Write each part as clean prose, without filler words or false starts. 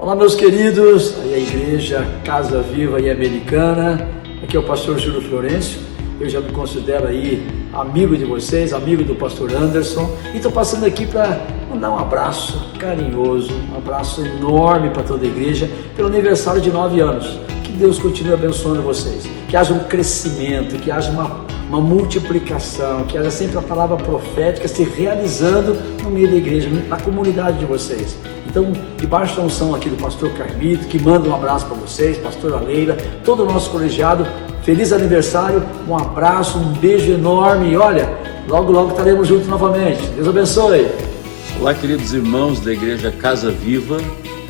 Olá, meus queridos, aí a Igreja Casa Viva e Americana, aqui é o pastor Júlio Florencio. Eu já me considero aí amigo de vocês, amigo do pastor Anderson, e estou passando aqui para mandar um abraço carinhoso, um abraço enorme para toda a igreja pelo aniversário de 9 anos. Que Deus continue abençoando vocês, que haja um crescimento, que haja uma multiplicação, que haja sempre a palavra profética se realizando no meio da igreja, na comunidade de vocês. Então, debaixo da unção aqui do pastor Carmito, que manda um abraço para vocês, pastora Leila, todo o nosso colegiado, feliz aniversário, um abraço, um beijo enorme e olha, logo logo estaremos juntos novamente. Deus abençoe. Olá, queridos irmãos da Igreja Casa Viva,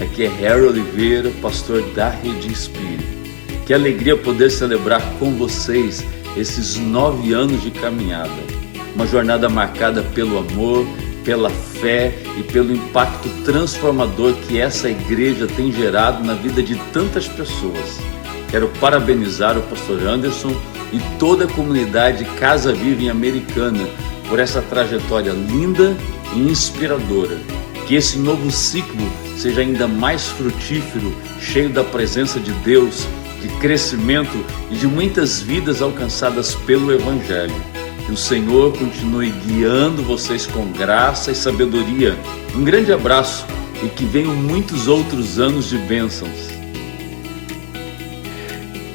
aqui é Harry Oliveira, pastor da Rede Espírito. Que alegria poder celebrar com vocês esses 9 anos de caminhada, uma jornada marcada pelo amor, pela fé e pelo impacto transformador que essa igreja tem gerado na vida de tantas pessoas. Quero parabenizar o pastor Anderson e toda a comunidade Casa Viva em Americana por essa trajetória linda e inspiradora. Que esse novo ciclo seja ainda mais frutífero, cheio da presença de Deus, de crescimento e de muitas vidas alcançadas pelo Evangelho. Que o Senhor continue guiando vocês com graça e sabedoria. Um grande abraço e que venham muitos outros anos de bênçãos.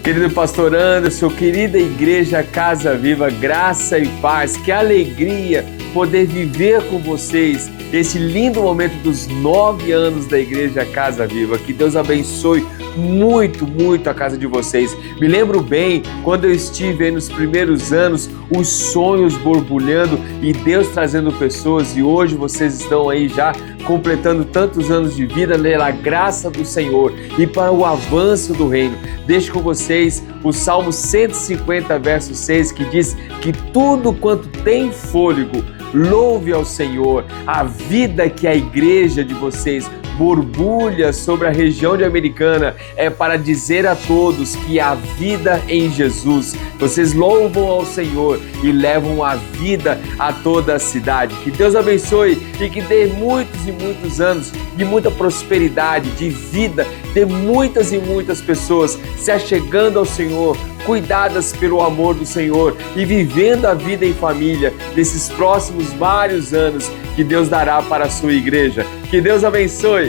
Querido pastor Anderson, querida Igreja Casa Viva, graça e paz, que alegria poder viver com vocês esse lindo momento dos 9 anos da Igreja Casa Viva. Que Deus abençoe muito, muito a casa de vocês. Me lembro bem quando eu estive aí nos primeiros anos, os sonhos borbulhando e Deus trazendo pessoas, e hoje vocês estão aí já completando tantos anos de vida pela graça do Senhor e para o avanço do reino. Deixo com vocês o Salmo 150, verso 6, que diz que tudo quanto tem fôlego, louve ao Senhor. A vida que a igreja de vocês borbulha sobre a região de Americana é para dizer a todos que há vida em Jesus. Vocês louvam ao Senhor e levam a vida a toda a cidade. Que Deus abençoe e que dê muitos e muitos anos de muita prosperidade, de vida, de muitas e muitas pessoas se achegando ao Senhor, cuidadas pelo amor do Senhor e vivendo a vida em família nesses próximos vários anos que Deus dará para a sua igreja. Que Deus abençoe!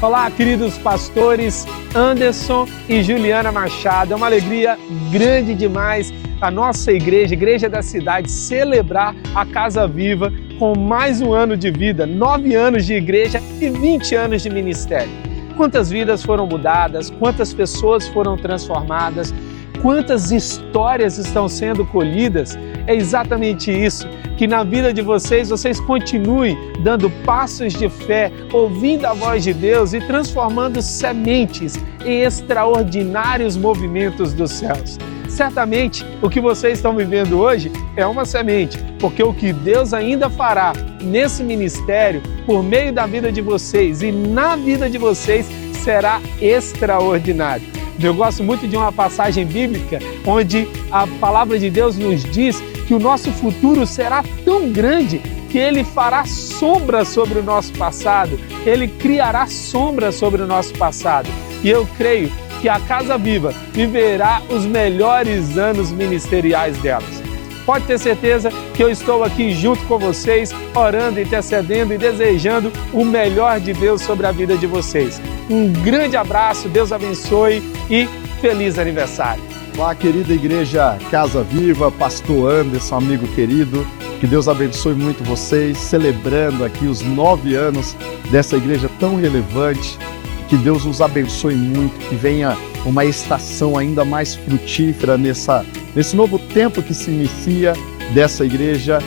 Olá, queridos pastores Anderson e Juliana Machado. É uma alegria grande demais a nossa igreja, Igreja da Cidade, celebrar a Casa Viva com mais um ano de vida, 9 anos de igreja e 20 anos de ministério. Quantas vidas foram mudadas, quantas pessoas foram transformadas, quantas histórias estão sendo colhidas. É exatamente isso, que na vida de vocês continuem dando passos de fé, ouvindo a voz de Deus e transformando sementes em extraordinários movimentos dos céus. Certamente, o que vocês estão vivendo hoje é uma semente, porque o que Deus ainda fará nesse ministério, por meio da vida de vocês e na vida de vocês, será extraordinário. Eu gosto muito de uma passagem bíblica onde a palavra de Deus nos diz que o nosso futuro será tão grande que Ele fará sombra sobre o nosso passado, Ele criará sombra sobre o nosso passado. E eu creio que a Casa Viva viverá os melhores anos ministeriais delas. Pode ter certeza que eu estou aqui junto com vocês, orando, intercedendo e desejando o melhor de Deus sobre a vida de vocês. Um grande abraço, Deus abençoe e feliz aniversário. Olá, querida Igreja Casa Viva, pastor Anderson, amigo querido, que Deus abençoe muito vocês, celebrando aqui os 9 anos dessa igreja tão relevante. Que Deus os abençoe muito, que venha uma estação ainda mais frutífera nesse novo tempo que se inicia dessa igreja,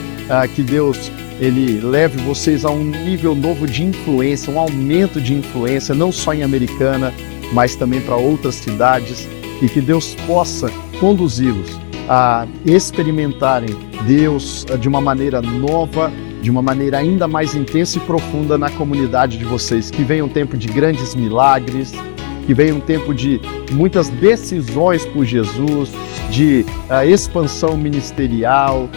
que Deus Ele leve vocês a um nível novo de influência, um aumento de influência, não só em Americana, mas também para outras cidades, e que Deus possa conduzi-los a experimentarem Deus de uma maneira nova, de uma maneira ainda mais intensa e profunda na comunidade de vocês. Que venha um tempo de grandes milagres, que venha um tempo de muitas decisões por Jesus, de expansão ministerial,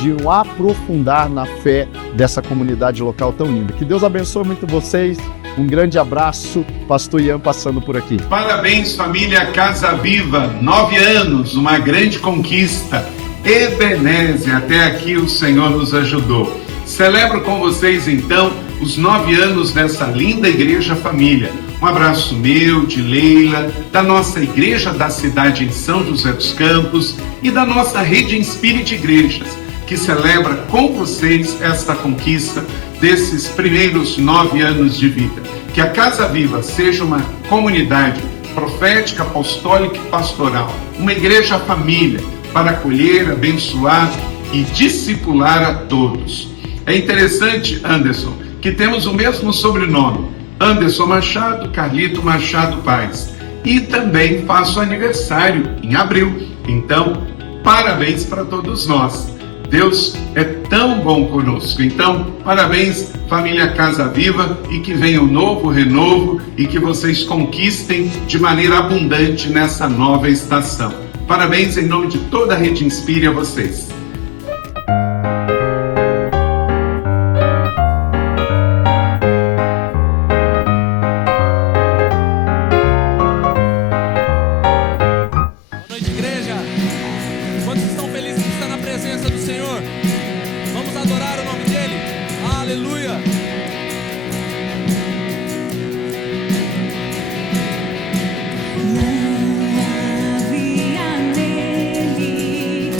de um aprofundar na fé dessa comunidade local tão linda. Que Deus abençoe muito vocês Um grande abraço, Pastor Ian passando por aqui. Parabéns, família Casa Viva, 9 anos, uma grande conquista. Ebenezer, até aqui o Senhor nos ajudou. Celebro com vocês então os 9 anos dessa linda igreja família. Um abraço meu, de Leila, da nossa igreja da cidade em São José dos Campos e da nossa Rede Spirit Igrejas, que celebra com vocês esta conquista desses primeiros 9 anos de vida. Que a Casa Viva seja uma comunidade profética, apostólica e pastoral, uma igreja família para acolher, abençoar e discipular a todos. É interessante, Anderson, que temos o mesmo sobrenome, Anderson Machado, Carlito Machado Paz. E também faço aniversário em abril. Então, parabéns para todos nós. Deus é tão bom conosco. Então, parabéns, família Casa Viva, e que venha um novo renovo e que vocês conquistem de maneira abundante nessa nova estação. Parabéns em nome de toda a Rede Inspire a vocês. Havia nele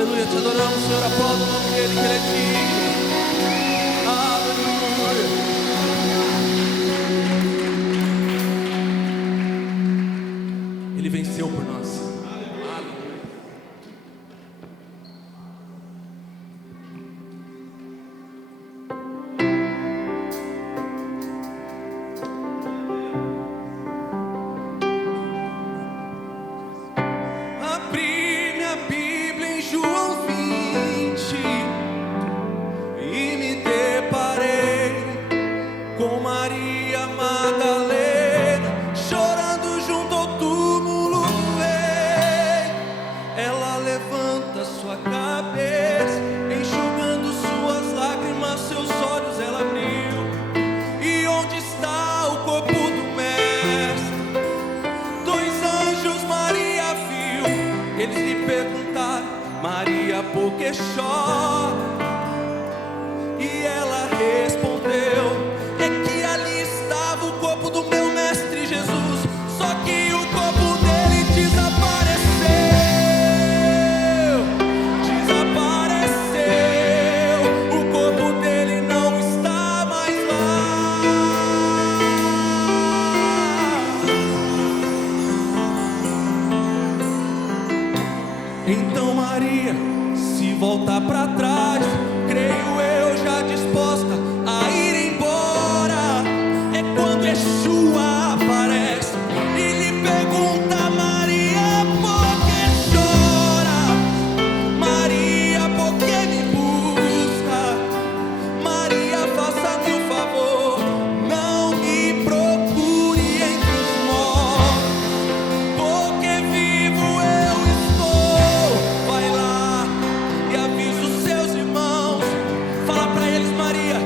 Aleluia, te adoramos, Senhor, aplauda o nome dele, que ele é digno. Aleluia. Ele venceu por nós. Maria, por que chora? E ela respondeu: é que ali estava o corpo do meu mestre Jesus, só que o corpo dele desapareceu. O corpo dele não está mais lá. Então Maria se volta para trás, creio eu, já disposta a ir embora. É quando Yeshua aparece e lhe pergunta: Maria, por que chora? Maria, por que me busca? Maria, faça-me um favor, não me procure entre os mortos, porque vivo eu estou. Vai lá e avisa os seus irmãos, fala pra eles: Maria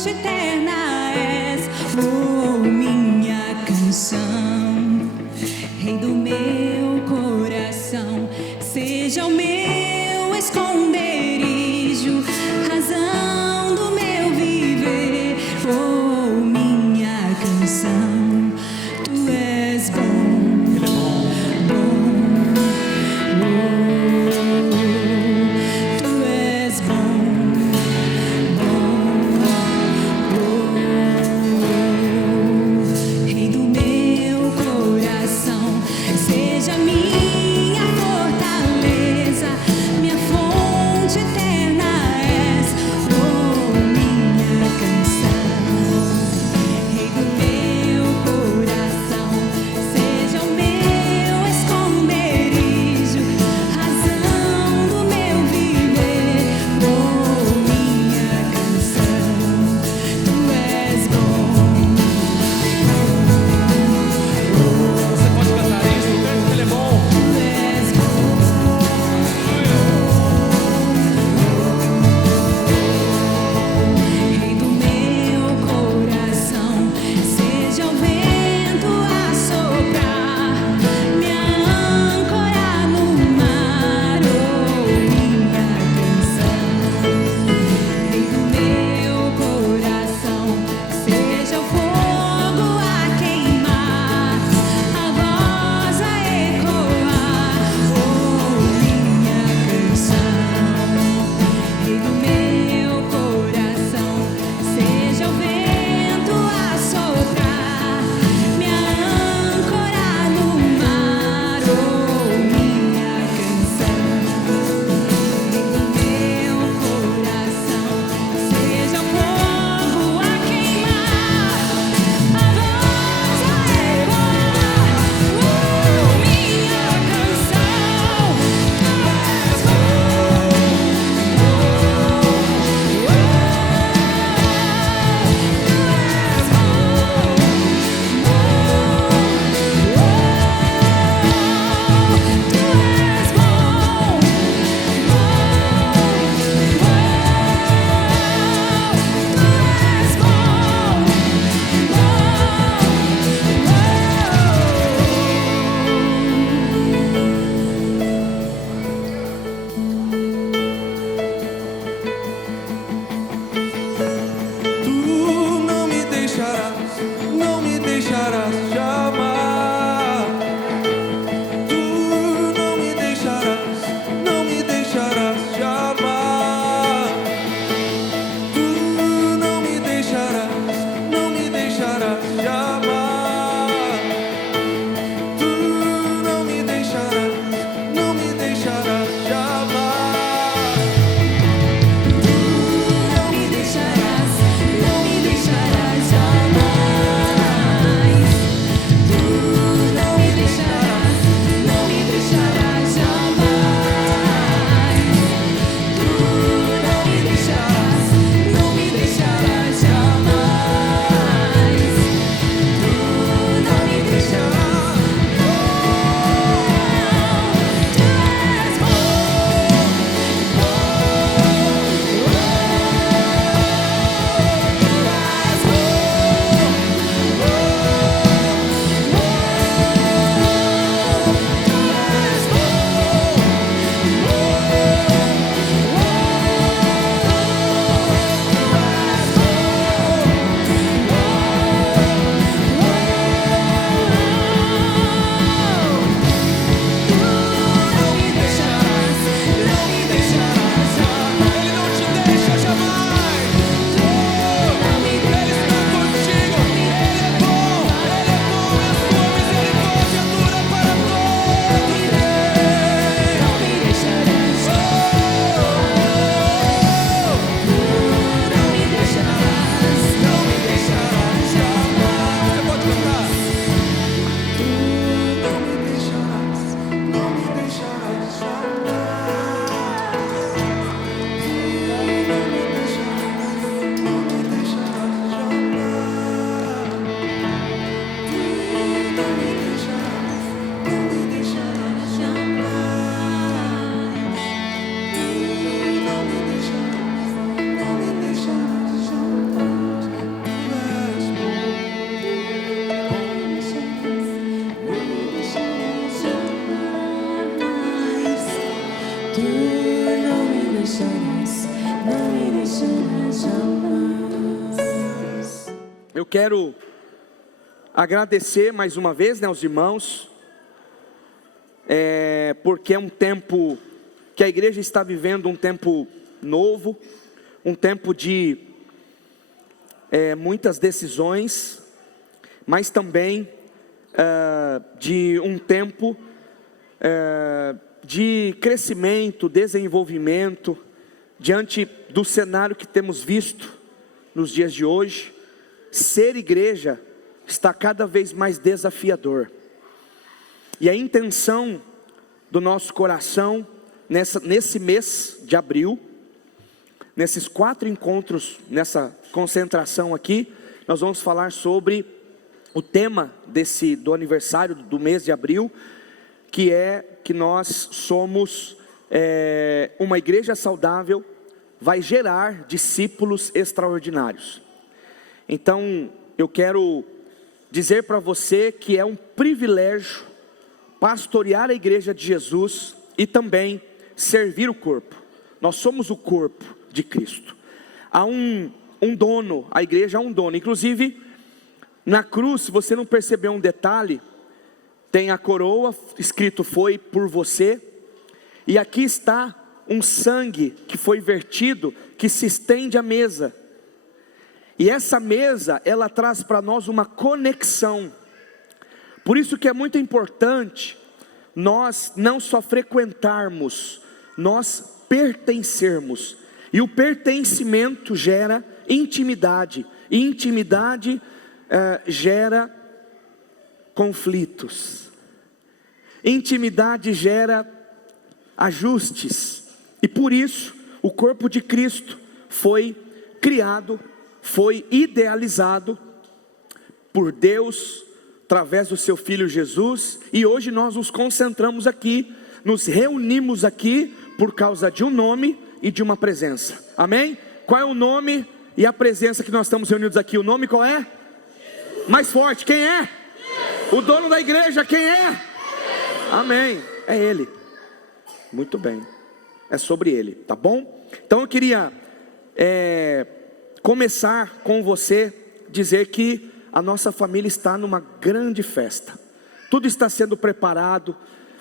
fonte eterna és, oh, minha canção, Rei do meu coração, seja o meu esconderijo, razão do meu viver, oh, minha canção, tu és bom. Seja minha fortaleza, Tu não me deixarás jamais. Eu quero agradecer mais uma vez, aos irmãos, porque é um tempo que a igreja está vivendo, um tempo novo, um tempo de muitas decisões, mas também de um tempo de crescimento, desenvolvimento, diante do cenário que temos visto nos dias de hoje. Ser igreja está cada vez mais desafiador, e a intenção do nosso coração, nesse mês de abril, nesses 4 encontros, nessa concentração aqui, nós vamos falar sobre o tema do aniversário do mês de abril, que é que nós somos uma igreja saudável, vai gerar discípulos extraordinários. Então, eu quero dizer para você que é um privilégio pastorear a igreja de Jesus e também servir o corpo. Nós somos o corpo de Cristo. Há um dono, a igreja há um dono. Inclusive, na cruz, se você não percebeu um detalhe, tem a coroa, escrito foi por você, e aqui está um sangue que foi vertido, que se estende à mesa. E essa mesa, ela traz para nós uma conexão. Por isso que é muito importante nós não só frequentarmos, nós pertencermos. E o pertencimento gera intimidade, e intimidade gera conflitos, intimidade gera ajustes, e por isso o corpo de Cristo foi criado, foi idealizado por Deus, através do seu Filho Jesus, e hoje nós nos concentramos aqui, nos reunimos aqui, por causa de um nome e de uma presença, amém? Qual é o nome e a presença que nós estamos reunidos aqui? O nome qual é? Mais forte, quem é? O dono da igreja, quem é? Amém, é Ele. Muito bem, é sobre Ele, tá bom? Então eu queria começar com você, dizer que a nossa família está numa grande festa. Tudo está sendo preparado.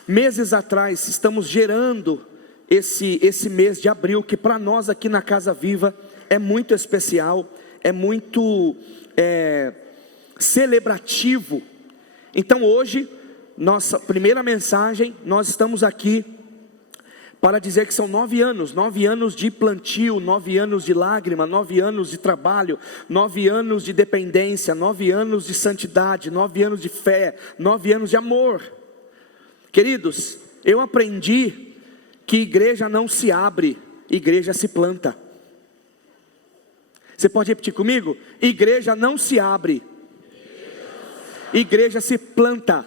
Meses atrás estamos gerando esse mês de abril, que para nós aqui na Casa Viva é muito especial, é muito celebrativo. Então hoje, nossa primeira mensagem, nós estamos aqui para dizer que são 9 anos de plantio, 9 anos de lágrima, 9 anos de trabalho, 9 anos de dependência, 9 anos de santidade, 9 anos de fé, 9 anos de amor. Queridos, eu aprendi que igreja não se abre, igreja se planta. Você pode repetir comigo? Igreja não se abre, igreja se planta.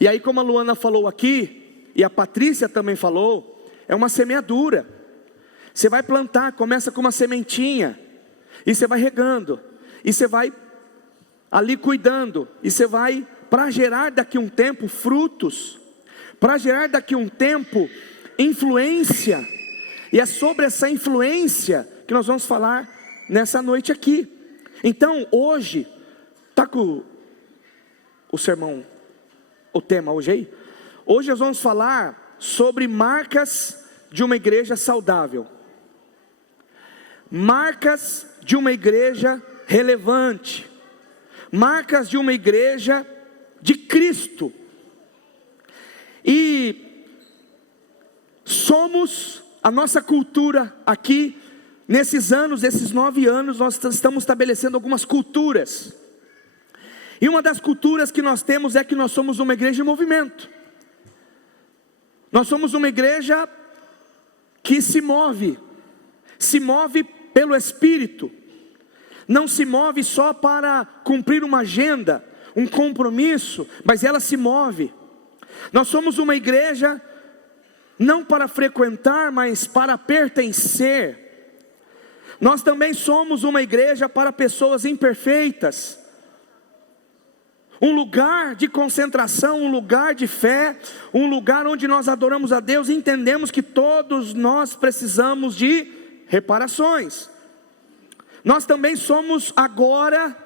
E aí, como a Luana falou aqui, e a Patrícia também falou, é uma semeadura. Você vai plantar, começa com uma sementinha, e você vai regando, e você vai ali cuidando, e você vai, para gerar daqui um tempo frutos, para gerar daqui um tempo influência, e é sobre essa influência que nós vamos falar nessa noite aqui. Então hoje, está com o sermão, o tema hoje aí? Hoje nós vamos falar sobre marcas de uma igreja saudável, marcas de uma igreja relevante, marcas de uma igreja de Cristo. E somos, a nossa cultura aqui, nesses anos, esses 9 anos, nós estamos estabelecendo algumas culturas. E uma das culturas que nós temos é que nós somos uma igreja em movimento. Nós somos uma igreja que se move pelo Espírito, não se move só para cumprir uma agenda, um compromisso, mas ela se move. Nós somos uma igreja não para frequentar, mas para pertencer. Nós também somos uma igreja para pessoas imperfeitas, um lugar de concentração, um lugar de fé, um lugar onde nós adoramos a Deus e entendemos que todos nós precisamos de reparações. Nós também somos agora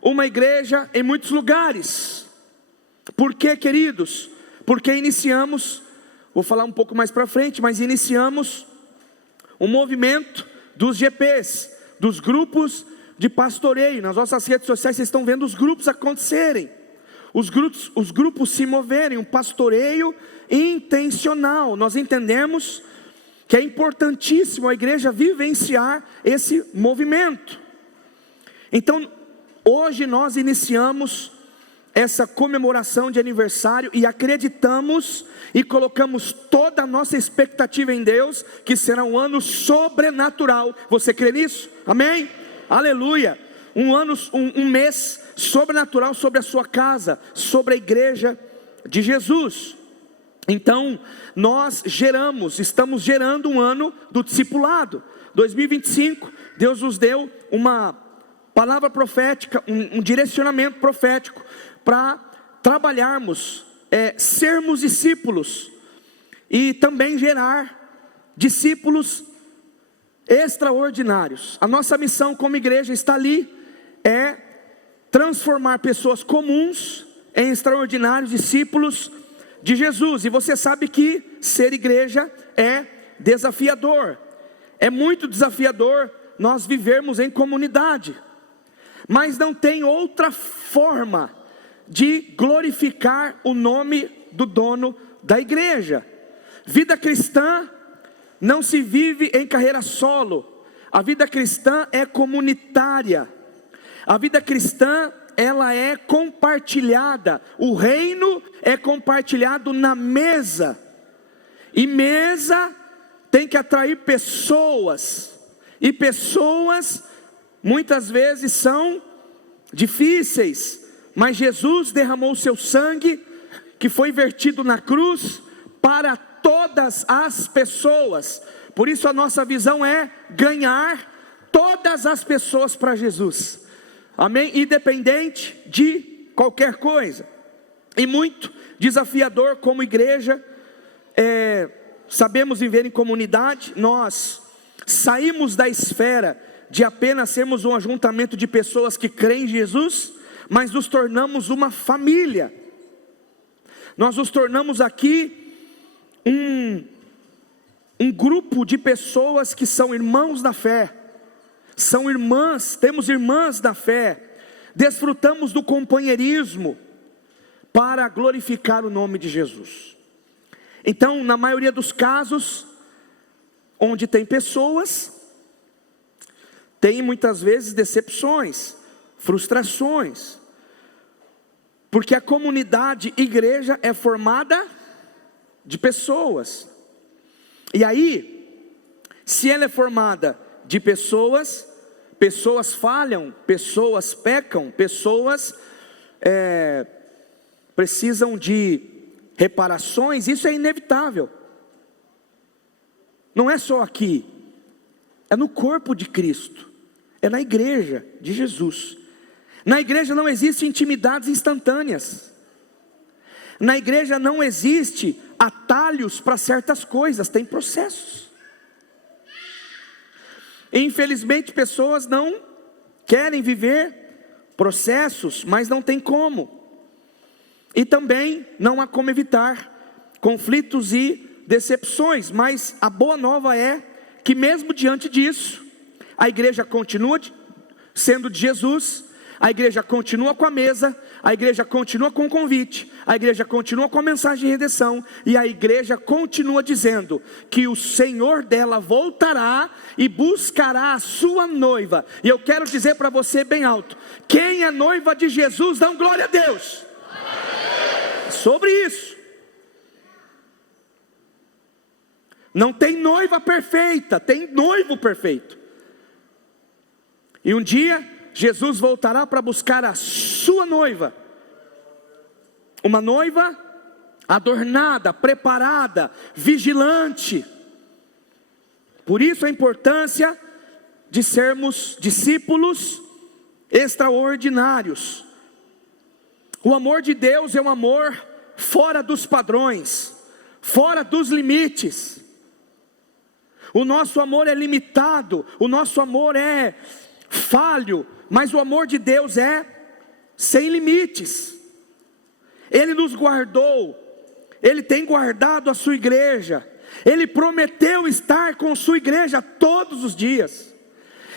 uma igreja em muitos lugares. Por quê, queridos? Porque iniciamos, vou falar um pouco mais para frente, mas iniciamos um movimento dos GPs, dos grupos de pastoreio. Nas nossas redes sociais vocês estão vendo os grupos acontecerem, os grupos se moverem, um pastoreio intencional. Nós entendemos que é importantíssimo a igreja vivenciar esse movimento. Então, hoje nós iniciamos essa comemoração de aniversário e acreditamos e colocamos toda a nossa expectativa em Deus, que será um ano sobrenatural. Você crê nisso? Amém? Aleluia! Um mês sobrenatural sobre a sua casa, sobre a igreja de Jesus. Então, nós estamos gerando um ano do discipulado. 2025, Deus nos deu uma palavra profética, um direcionamento profético, para trabalharmos, sermos discípulos, e também gerar discípulos extraordinários. A nossa missão como igreja está ali, é transformar pessoas comuns em extraordinários discípulos de Jesus. E você sabe que ser igreja é desafiador, é muito desafiador nós vivermos em comunidade, mas não tem outra forma de glorificar o nome do dono da igreja. Vida cristã não se vive em carreira solo, a vida cristã é comunitária, a vida cristã ela é compartilhada, o reino é compartilhado na mesa, e mesa tem que atrair pessoas, e pessoas muitas vezes são difíceis, mas Jesus derramou o seu sangue, que foi vertido na cruz, para todas as pessoas. Por isso a nossa visão é ganhar todas as pessoas para Jesus, amém? Independente de qualquer coisa. E muito desafiador como igreja, sabemos viver em comunidade. Nós saímos da esfera de apenas sermos um ajuntamento de pessoas que creem em Jesus, mas nos tornamos uma família. Nós nos tornamos aqui um grupo de pessoas que são irmãos na fé, são irmãs, temos irmãs da fé, desfrutamos do companheirismo para glorificar o nome de Jesus. Então, na maioria dos casos, onde tem pessoas, tem muitas vezes decepções, frustrações, porque a comunidade igreja é formada de pessoas, e aí, se ela é formada de pessoas, pessoas falham, pessoas pecam, pessoas precisam de reparações, isso é inevitável, não é só aqui, é no corpo de Cristo, é na igreja de Jesus. Na igreja não existe intimidades instantâneas, na igreja não existe atalhos para certas coisas, tem processos. Infelizmente pessoas não querem viver processos, mas não tem como, e também não há como evitar conflitos e decepções. Mas a boa nova é que mesmo diante disso, a igreja continua sendo de Jesus, a igreja continua com a mesa, a igreja continua com o convite, a igreja continua com a mensagem de redenção, e a igreja continua dizendo que o Senhor dela voltará e buscará a sua noiva. E eu quero dizer para você bem alto: quem é noiva de Jesus, dá glória a Deus. Sobre isso, não tem noiva perfeita, tem noivo perfeito. E um dia Jesus voltará para buscar a sua noiva, uma noiva adornada, preparada, vigilante. Por isso a importância de sermos discípulos extraordinários. O amor de Deus é um amor fora dos padrões, fora dos limites. O nosso amor é limitado, o nosso amor é falho, mas o amor de Deus é sem limites. Ele nos guardou, Ele tem guardado a sua igreja, Ele prometeu estar com sua igreja todos os dias.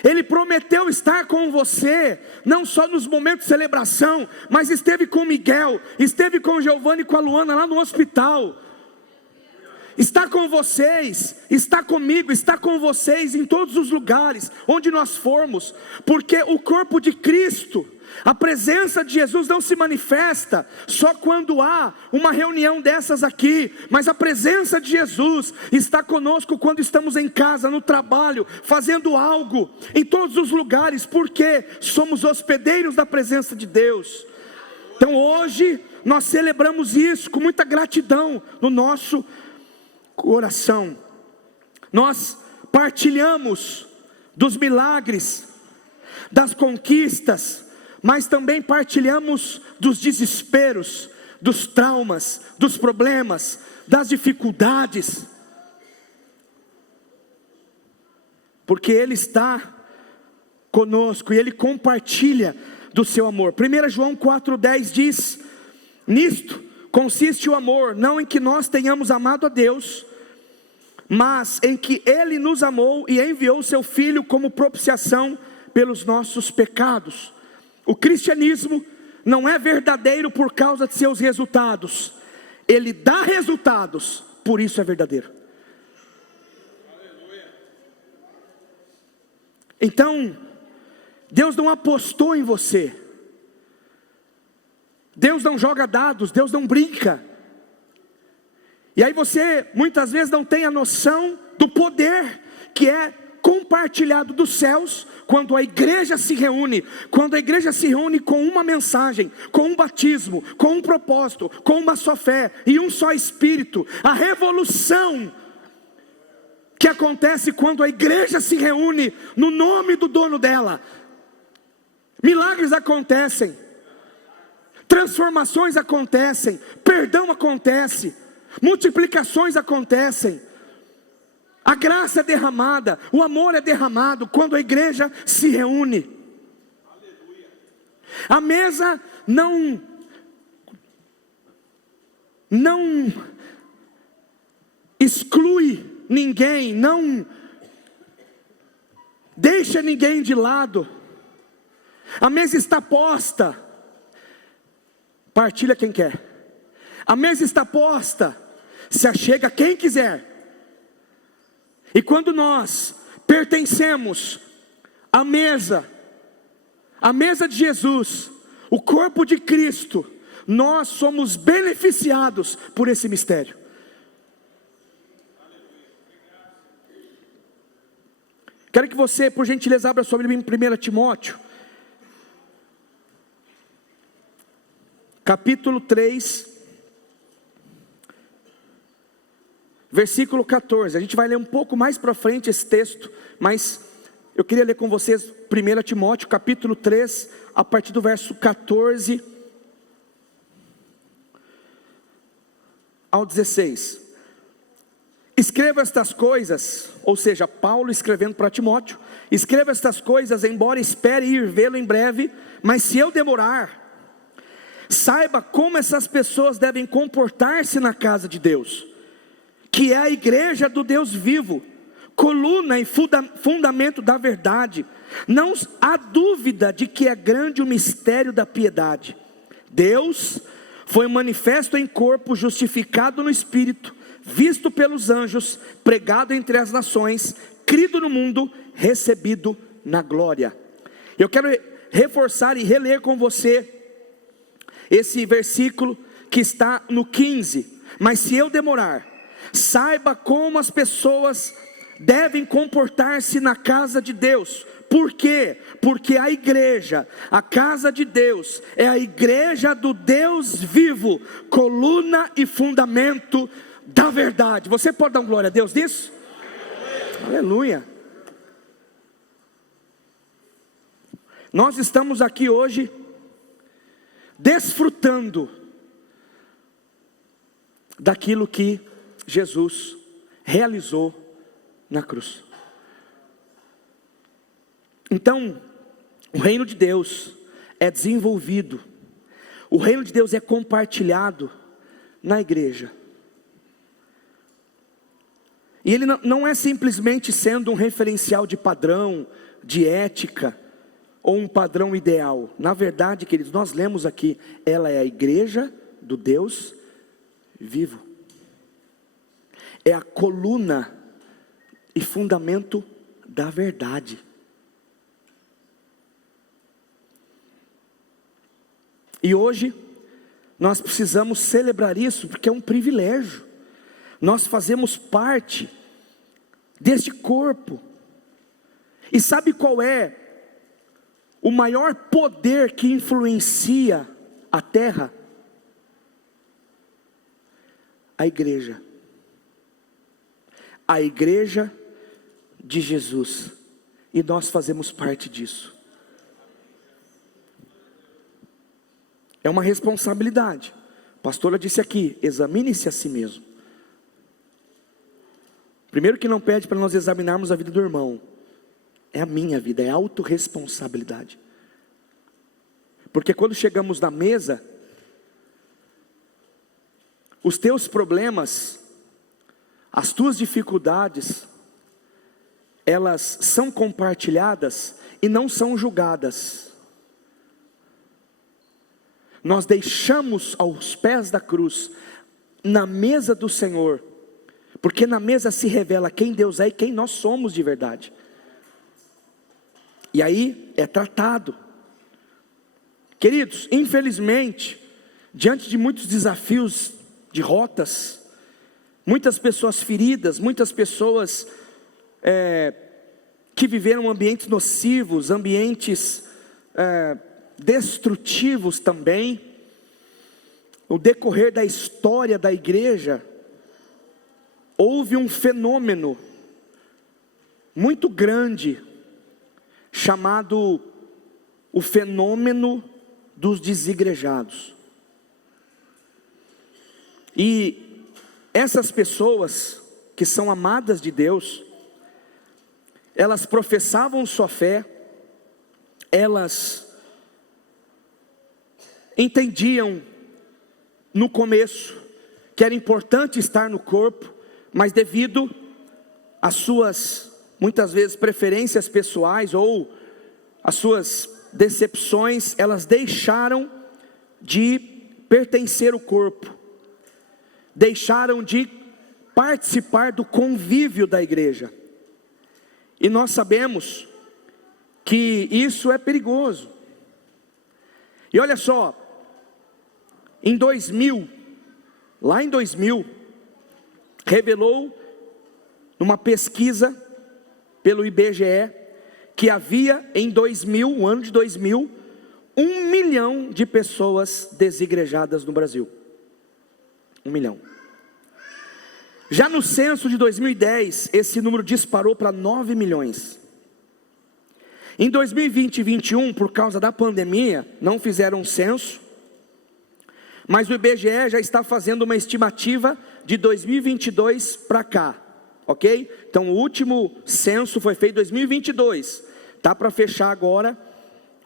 Ele prometeu estar com você, não só nos momentos de celebração, mas esteve com Miguel, esteve com Giovanni e com a Luana lá no hospital. Está com vocês, está comigo, está com vocês em todos os lugares onde nós formos, porque o corpo de Cristo, a presença de Jesus não se manifesta só quando há uma reunião dessas aqui, mas a presença de Jesus está conosco quando estamos em casa, no trabalho, fazendo algo, em todos os lugares, porque somos hospedeiros da presença de Deus. Então hoje nós celebramos isso com muita gratidão no nosso coração. Nós partilhamos dos milagres, das conquistas, mas também partilhamos dos desesperos, dos traumas, dos problemas, das dificuldades, porque Ele está conosco e Ele compartilha do seu amor. 1 João 4,10 diz: nisto consiste o amor, não em que nós tenhamos amado a Deus, mas em que Ele nos amou e enviou seu Filho como propiciação pelos nossos pecados. O cristianismo não é verdadeiro por causa de seus resultados, ele dá resultados, por isso é verdadeiro. Então, Deus não apostou em você, Deus não joga dados, Deus não brinca. E aí você muitas vezes não tem a noção do poder que é compartilhado dos céus, quando a igreja se reúne, com uma mensagem, com um batismo, com um propósito, com uma só fé e um só Espírito. A revolução que acontece quando a igreja se reúne no nome do dono dela, milagres acontecem, transformações acontecem, perdão acontece, multiplicações acontecem, a graça é derramada, o amor é derramado quando a igreja se reúne. A mesa não exclui ninguém, não deixa ninguém de lado. A mesa está posta, partilha quem quer. A mesa está posta, se achega quem quiser. E quando nós pertencemos à mesa de Jesus, o corpo de Cristo, nós somos beneficiados por esse mistério. Quero que você, por gentileza, abra sua Bíblia em 1 Timóteo, capítulo 3, versículo 14, a gente vai ler um pouco mais para frente esse texto, mas eu queria ler com vocês 1 Timóteo, capítulo 3, a partir do verso 14 ao 16. Escreva estas coisas, ou seja, Paulo escrevendo para Timóteo, escreva estas coisas, embora espere ir vê-lo em breve, mas se eu demorar, saiba como essas pessoas devem comportar-se na casa de Deus, que é a igreja do Deus vivo, coluna e fundamento da verdade. Não há dúvida de que é grande o mistério da piedade. Deus foi manifesto em corpo, justificado no Espírito, visto pelos anjos, pregado entre as nações, crido no mundo, recebido na glória. Eu quero reforçar e reler com você esse versículo que está no 15. Mas se eu demorar, saiba como as pessoas devem comportar-se na casa de Deus. Por quê? Porque a igreja, a casa de Deus, é a igreja do Deus vivo, coluna e fundamento da verdade. Você pode dar glória a Deus nisso? Aleluia. Nós estamos aqui hoje desfrutando daquilo que Jesus realizou na cruz. Então, o reino de Deus é desenvolvido, o reino de Deus é compartilhado na igreja. E ele não é simplesmente sendo um referencial de padrão, de ética, ou um padrão ideal. Na verdade, queridos, nós lemos aqui, ela é a igreja do Deus vivo. É a coluna e fundamento da verdade. E hoje, nós precisamos celebrar isso, porque é um privilégio. Nós fazemos parte deste corpo. E sabe qual é o maior poder que influencia a terra? A igreja. A igreja de Jesus. E nós fazemos parte disso. É uma responsabilidade. A pastora disse aqui, examine-se a si mesmo. Primeiro que não pede para nós examinarmos a vida do irmão. É a minha vida, é autorresponsabilidade. Porque quando chegamos na mesa, os teus problemas, as tuas dificuldades, elas são compartilhadas e não são julgadas. Nós deixamos aos pés da cruz, na mesa do Senhor, porque na mesa se revela quem Deus é e quem nós somos de verdade. E aí é tratado. Queridos, infelizmente, diante de muitos desafios, derrotas, muitas pessoas feridas, muitas pessoas que viveram ambientes nocivos, ambientes destrutivos também, no decorrer da história da igreja, houve um fenômeno muito grande, chamado o fenômeno dos desigrejados. E essas pessoas que são amadas de Deus, elas professavam sua fé, elas entendiam no começo que era importante estar no corpo, mas devido às suas, muitas vezes, preferências pessoais ou as suas decepções, elas deixaram de pertencer ao corpo, deixaram de participar do convívio da igreja. E nós sabemos que isso é perigoso. E olha só, em 2000, lá em 2000, revelou numa pesquisa pelo IBGE, que havia em 2000, o ano de 2000, 1 milhão de pessoas desigrejadas no Brasil. 1 milhão. Já no censo de 2010, esse número disparou para 9 milhões. Em 2020 e 2021, por causa da pandemia, não fizeram um censo, mas o IBGE já está fazendo uma estimativa de 2022 para cá, ok? Então o último censo foi feito em 2022, está para fechar agora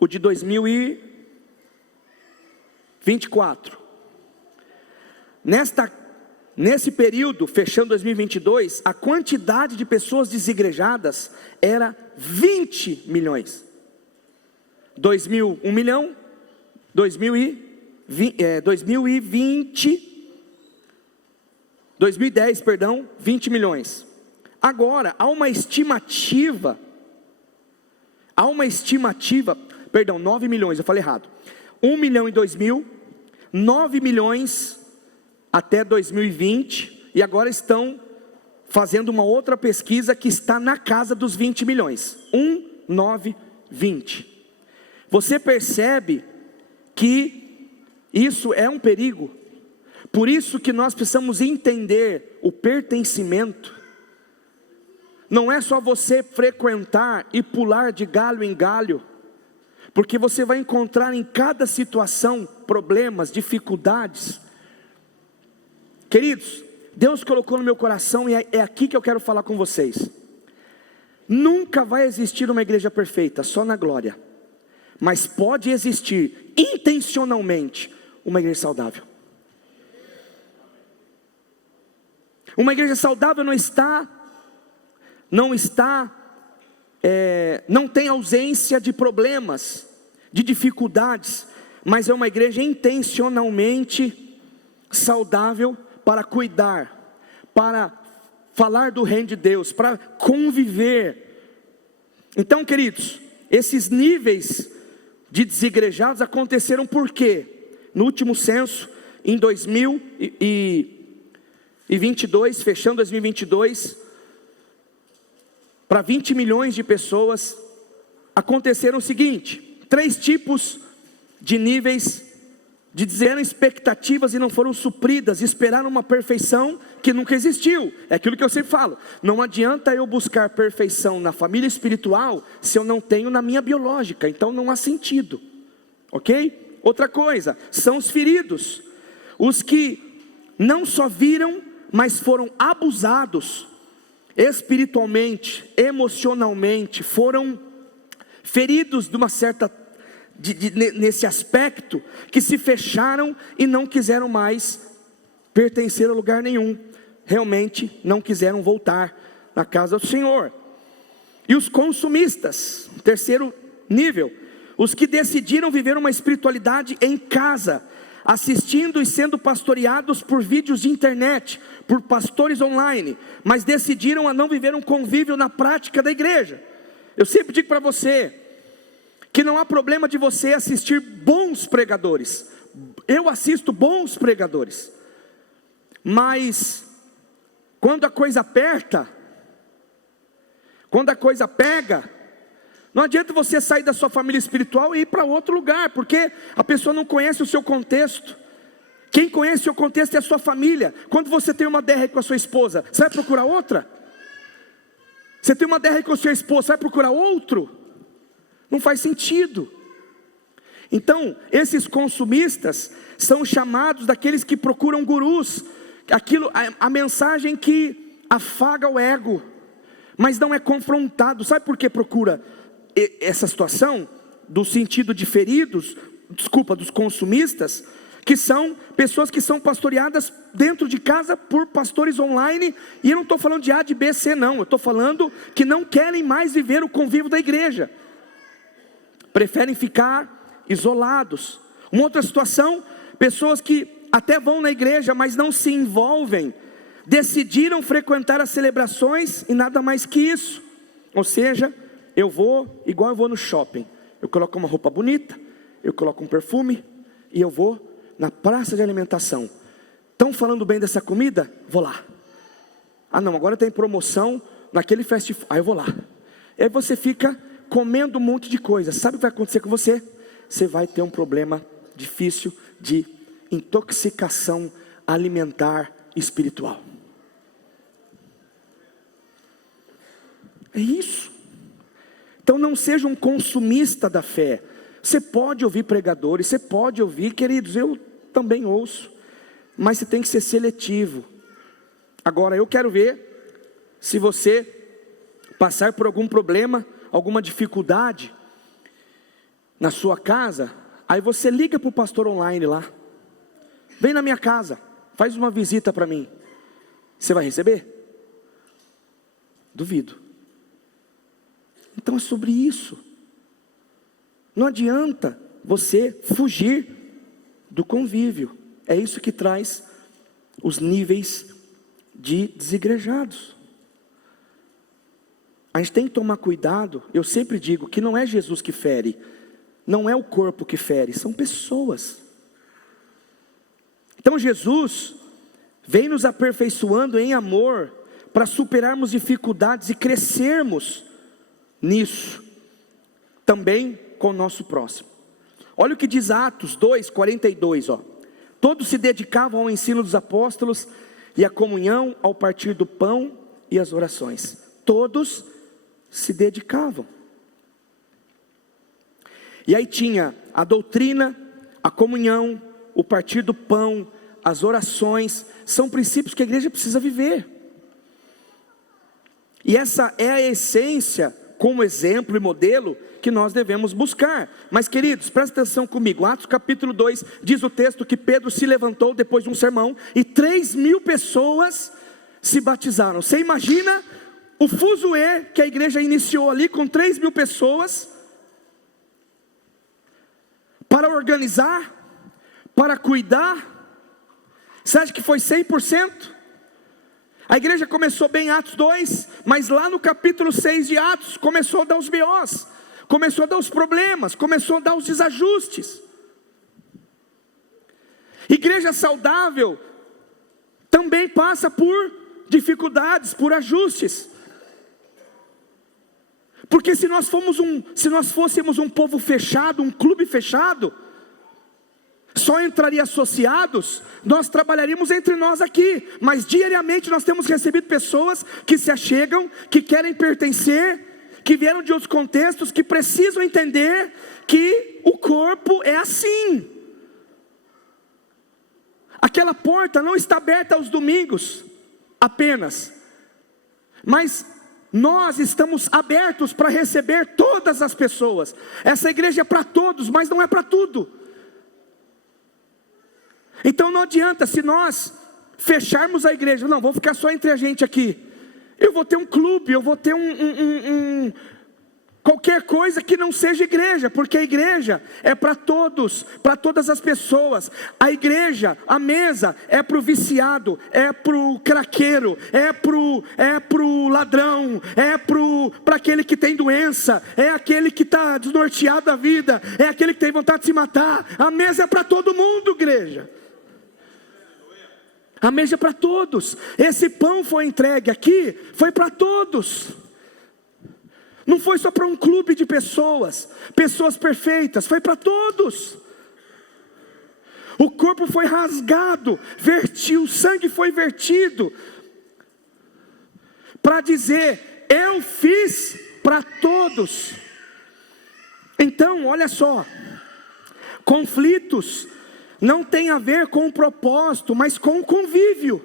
o de 2024. Nesse período, fechando 2022, a quantidade de pessoas desigrejadas era 20 milhões. 2000, 1 milhão, 2010, 20 milhões. Agora, há uma estimativa, 9 milhões, eu falei errado. 1 milhão em 2000, 9 milhões até 2020, e agora estão fazendo uma outra pesquisa que está na casa dos 20 milhões. 20. Você percebe que isso é um perigo. Por isso que nós precisamos entender o pertencimento. Não é só você frequentar e pular de galho em galho, porque você vai encontrar em cada situação problemas, dificuldades. Queridos, Deus colocou no meu coração, e é aqui que eu quero falar com vocês. Nunca vai existir uma igreja perfeita, só na glória. Mas pode existir, intencionalmente, uma igreja saudável. Uma igreja saudável não tem ausência de problemas, de dificuldades, mas é uma igreja intencionalmente saudável para cuidar, para falar do reino de Deus, para conviver. Então, queridos, esses níveis de desigrejados aconteceram por quê? No último censo, em 2022, fechando 2022, para 20 milhões de pessoas, aconteceram o seguinte: 3 tipos de níveis de dizeram expectativas e não foram supridas, esperaram uma perfeição que nunca existiu. É aquilo que eu sempre falo, não adianta eu buscar perfeição na família espiritual, se eu não tenho na minha biológica, então não há sentido, ok? Outra coisa, são os feridos, os que não só viram, mas foram abusados, espiritualmente, emocionalmente, foram feridos de uma certa nesse aspecto, que se fecharam e não quiseram mais pertencer a lugar nenhum, realmente não quiseram voltar na casa do Senhor. E os consumistas, terceiro nível, os que decidiram viver uma espiritualidade em casa, assistindo e sendo pastoreados por vídeos de internet, por pastores online, mas decidiram a não viver um convívio na prática da igreja. Eu sempre digo para você, que não há problema de você assistir bons pregadores. Eu assisto bons pregadores, mas quando a coisa aperta, quando a coisa pega, não adianta você sair da sua família espiritual e ir para outro lugar, porque a pessoa não conhece o seu contexto. Quem conhece o seu contexto é a sua família. Quando você tem uma DR com a sua esposa, você vai procurar outra? Você tem uma DR com a sua esposa, você vai procurar outro? Não faz sentido. Então, esses consumistas são chamados daqueles que procuram gurus, a mensagem que afaga o ego, mas não é confrontado. Sabe por que procura essa situação? Do sentido de feridos, dos consumistas, que são pessoas que são pastoreadas dentro de casa por pastores online, e eu não estou falando de A, de B, C não, eu estou falando que não querem mais viver o convívio da igreja, preferem ficar isolados. Uma outra situação, pessoas que até vão na igreja, mas não se envolvem, decidiram frequentar as celebrações e nada mais que isso. Ou seja, eu vou igual eu vou no shopping, eu coloco uma roupa bonita, eu coloco um perfume, e eu vou na praça de alimentação. Estão falando bem dessa comida? Vou lá. Ah não, agora tem promoção naquele fast food, aí eu vou lá. E aí você fica comendo um monte de coisa. Sabe o que vai acontecer com você? Você vai ter um problema difícil de intoxicação alimentar espiritual. É isso. Então não seja um consumista da fé. Você pode ouvir pregadores, você pode ouvir, queridos, eu também ouço, mas você tem que ser seletivo. Agora eu quero ver se você passar por algum problema, alguma dificuldade na sua casa, aí você liga para o pastor online lá, vem na minha casa, faz uma visita para mim, você vai receber? Duvido. Então é sobre isso. Não adianta você fugir do convívio, é isso que traz os níveis de desigrejados. A gente tem que tomar cuidado. Eu sempre digo que não é Jesus que fere, não é o corpo que fere, são pessoas. Então Jesus vem nos aperfeiçoando em amor, para superarmos dificuldades e crescermos nisso, também com o nosso próximo. Olha o que diz Atos 2:42, ó. Todos se dedicavam ao ensino dos apóstolos e à comunhão, ao partir do pão e às orações. Todos se dedicavam. E aí tinha a doutrina, a comunhão, o partir do pão, as orações. São princípios que a igreja precisa viver. E essa é a essência, como exemplo e modelo, que nós devemos buscar. Mas queridos, presta atenção comigo. Atos capítulo 2, diz o texto que Pedro se levantou depois de um sermão, e 3.000 pessoas se batizaram. Você imagina o fuzuê que a igreja iniciou ali, com 3.000 pessoas, para organizar, para cuidar. Você acha que foi 100%? A igreja começou bem em Atos 2, mas lá no capítulo 6 de Atos, começou a dar os B.O.s, começou a dar os problemas, começou a dar os desajustes. Igreja saudável também passa por dificuldades, por ajustes. Porque se nós fôssemos um povo fechado, um clube fechado, só entraria associados, nós trabalharíamos entre nós aqui, mas diariamente nós temos recebido pessoas que se achegam, que querem pertencer, que vieram de outros contextos, que precisam entender que o corpo é assim. Aquela porta não está aberta aos domingos apenas, mas nós estamos abertos para receber todas as pessoas. Essa igreja é para todos, mas não é para tudo. Então não adianta, se nós fecharmos a igreja, não, vou ficar só entre a gente aqui, eu vou ter um clube, eu vou ter qualquer coisa que não seja igreja, porque a igreja é para todos, para todas as pessoas. A igreja, a mesa, é para o viciado, é para o craqueiro, é para o ladrão, é para aquele que tem doença, é aquele que está desnorteado da vida, é aquele que tem vontade de se matar. A mesa é para todo mundo, igreja. A mesa é para todos. Esse pão foi entregue aqui, foi para todos. Não foi só para um clube de pessoas perfeitas, foi para todos. O corpo foi rasgado, o sangue foi vertido, para dizer, eu fiz para todos. Então, olha só, conflitos não tem a ver com o propósito, mas com o convívio.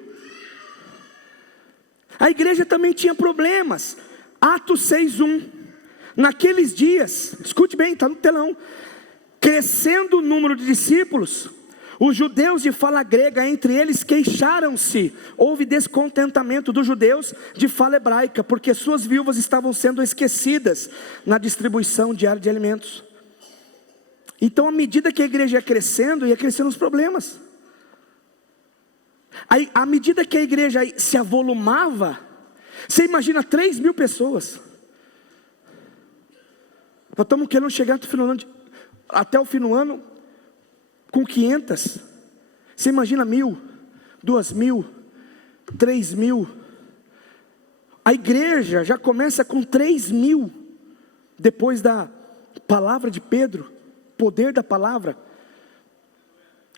A igreja também tinha problemas. Atos 6:1. Naqueles dias, escute bem, está no telão, crescendo o número de discípulos, os judeus de fala grega entre eles queixaram-se. Houve descontentamento dos judeus de fala hebraica, porque suas viúvas estavam sendo esquecidas na distribuição diária de alimentos. Então, à medida que a igreja ia crescendo os problemas. Aí, à medida que a igreja se avolumava, você imagina 3.000 pessoas. Nós estamos querendo chegar até o fim do ano com 500. Você imagina 1.000, 2.000, 3.000. A igreja já começa com 3.000, depois da palavra de Pedro. Poder da palavra.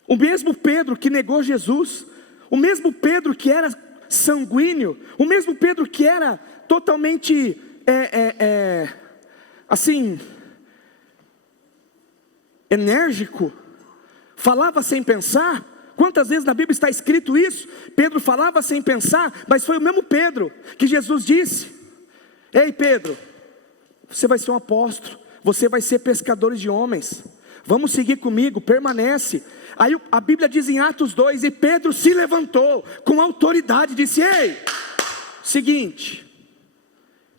O mesmo Pedro que negou Jesus, o mesmo Pedro que era sanguíneo, o mesmo Pedro que era totalmente assim, enérgico, falava sem pensar. Quantas vezes na Bíblia está escrito isso? Pedro falava sem pensar, mas foi o mesmo Pedro que Jesus disse, ei Pedro, você vai ser um apóstolo, você vai ser pescador de homens, vamos seguir comigo, permanece. Aí a Bíblia diz em Atos 2, e Pedro se levantou com autoridade, disse, ei, seguinte,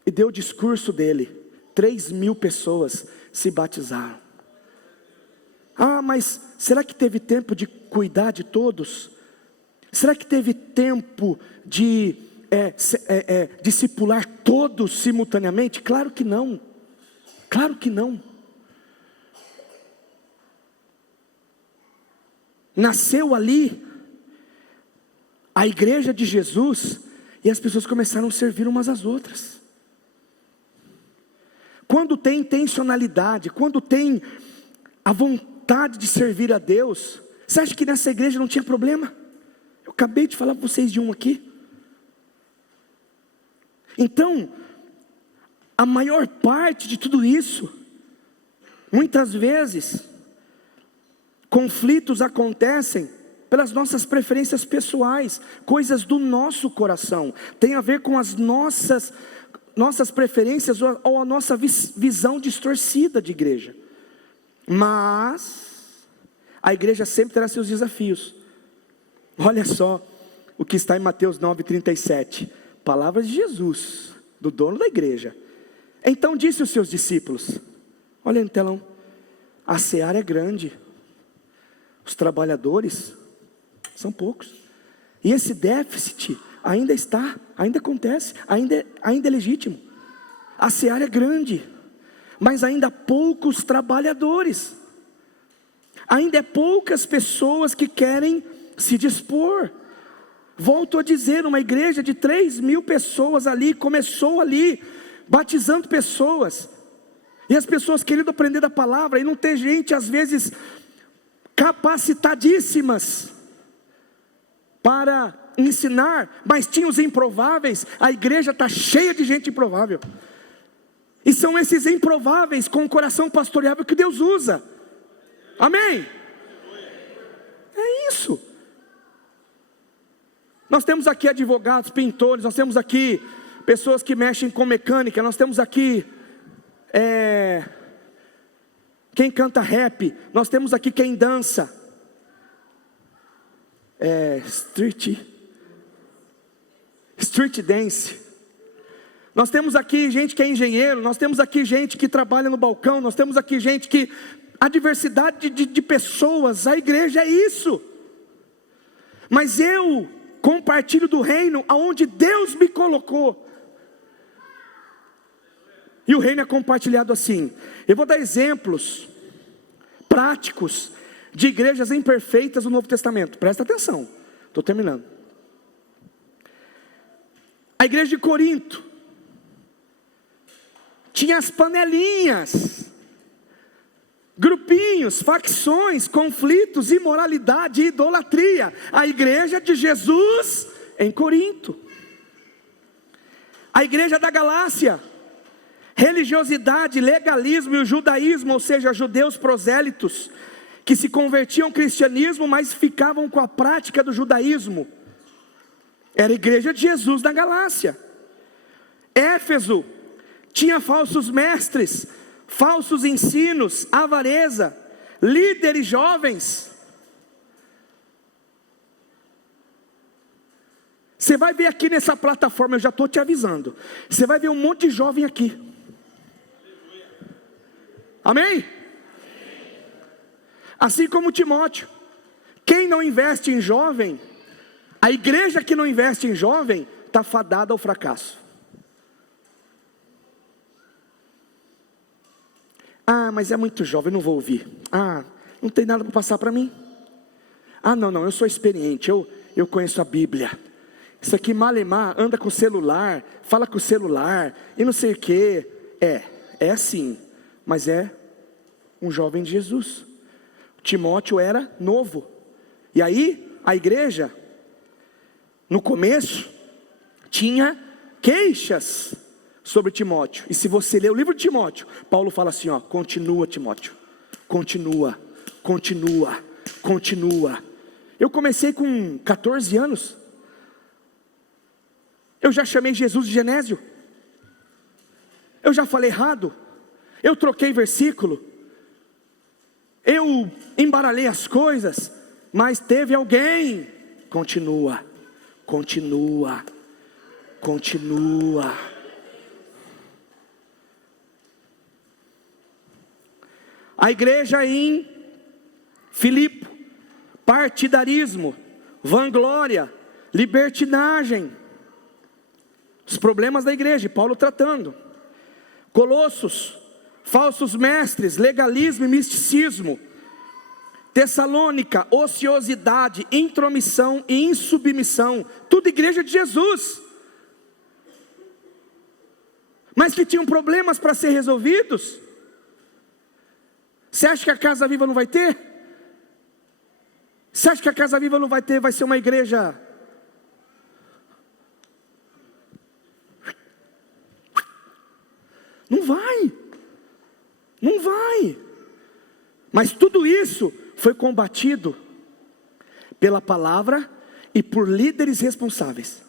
e deu o discurso dele, 3.000 pessoas se batizaram. Ah, mas será que teve tempo de cuidar de todos? Será que teve tempo de discipular todos simultaneamente? Claro que não. Claro que não. Nasceu ali a igreja de Jesus e as pessoas começaram a servir umas às outras. Quando tem intencionalidade, quando tem a vontade de servir a Deus, você acha que nessa igreja não tinha problema? Eu acabei de falar para vocês de um aqui. Então, a maior parte de tudo isso Muitas vezes, conflitos acontecem pelas nossas preferências pessoais, coisas do nosso coração, tem a ver com as nossas preferências ou a nossa visão distorcida de igreja. Mas a igreja sempre terá seus desafios. Olha só o que está em Mateus 9:37, palavras de Jesus, do dono da igreja. Então disse aos seus discípulos, olha no telão, a seara é grande, os trabalhadores são poucos, e esse déficit ainda acontece, ainda é legítimo. A seara é grande, mas ainda há poucos trabalhadores, ainda é poucas pessoas que querem se dispor. Volto a dizer, uma igreja de 3.000 pessoas ali, começou ali, batizando pessoas, e as pessoas querendo aprender da palavra, e não tem gente às vezes capacitadíssimas para ensinar, mas tinha os improváveis. A igreja está cheia de gente improvável, e são esses improváveis com o coração pastoreável que Deus usa. Amém? É isso. Nós temos aqui advogados, pintores, nós temos aqui pessoas que mexem com mecânica, nós temos aqui quem canta rap, nós temos aqui quem dança, street dance, nós temos aqui gente que é engenheiro, nós temos aqui gente que trabalha no balcão, nós temos aqui gente que, a diversidade de pessoas, a igreja é isso. Mas eu compartilho do reino aonde Deus me colocou, e o reino é compartilhado assim. Eu vou dar exemplos práticos de igrejas imperfeitas do Novo Testamento, presta atenção, estou terminando. A igreja de Corinto tinha as panelinhas, grupinhos, facções, conflitos, imoralidade, idolatria. A igreja de Jesus em Corinto. A igreja da Galácia, religiosidade, legalismo e o judaísmo, ou seja, judeus prosélitos, que se convertiam ao cristianismo, mas ficavam com a prática do judaísmo. Era a igreja de Jesus na Galácia. Éfeso tinha falsos mestres, falsos ensinos, avareza, líderes jovens. Você vai ver aqui nessa plataforma, eu já estou te avisando, você vai ver um monte de jovem aqui. Amém? Assim como Timóteo. Quem não investe em jovem, a igreja que não investe em jovem, está fadada ao fracasso. Ah, mas é muito jovem, não vou ouvir. Ah, não tem nada para passar para mim. Ah, não, eu sou experiente, eu conheço a Bíblia. Isso aqui, malemar, anda com o celular, fala com o celular, e não sei o que. É assim, mas é um jovem de Jesus. Timóteo era novo. E aí, a igreja, no começo, tinha queixas sobre Timóteo. E se você ler o livro de Timóteo, Paulo fala assim, continua Timóteo, continua. Eu comecei com 14 anos, eu já chamei Jesus de Genésio, eu já falei errado, eu troquei versículo, eu embaralhei as coisas, mas teve alguém, continua. A igreja em Filipe, partidarismo, vanglória, libertinagem, os problemas da igreja, Paulo tratando. Colossos, falsos mestres, legalismo e misticismo. Tessalônica, ociosidade, intromissão e insubmissão, tudo igreja de Jesus, mas que tinham problemas para ser resolvidos. Você acha que a Casa Viva não vai ter? Você acha que a Casa Viva não vai ter, vai ser uma igreja não vai. Mas tudo isso foi combatido pela palavra e por líderes responsáveis.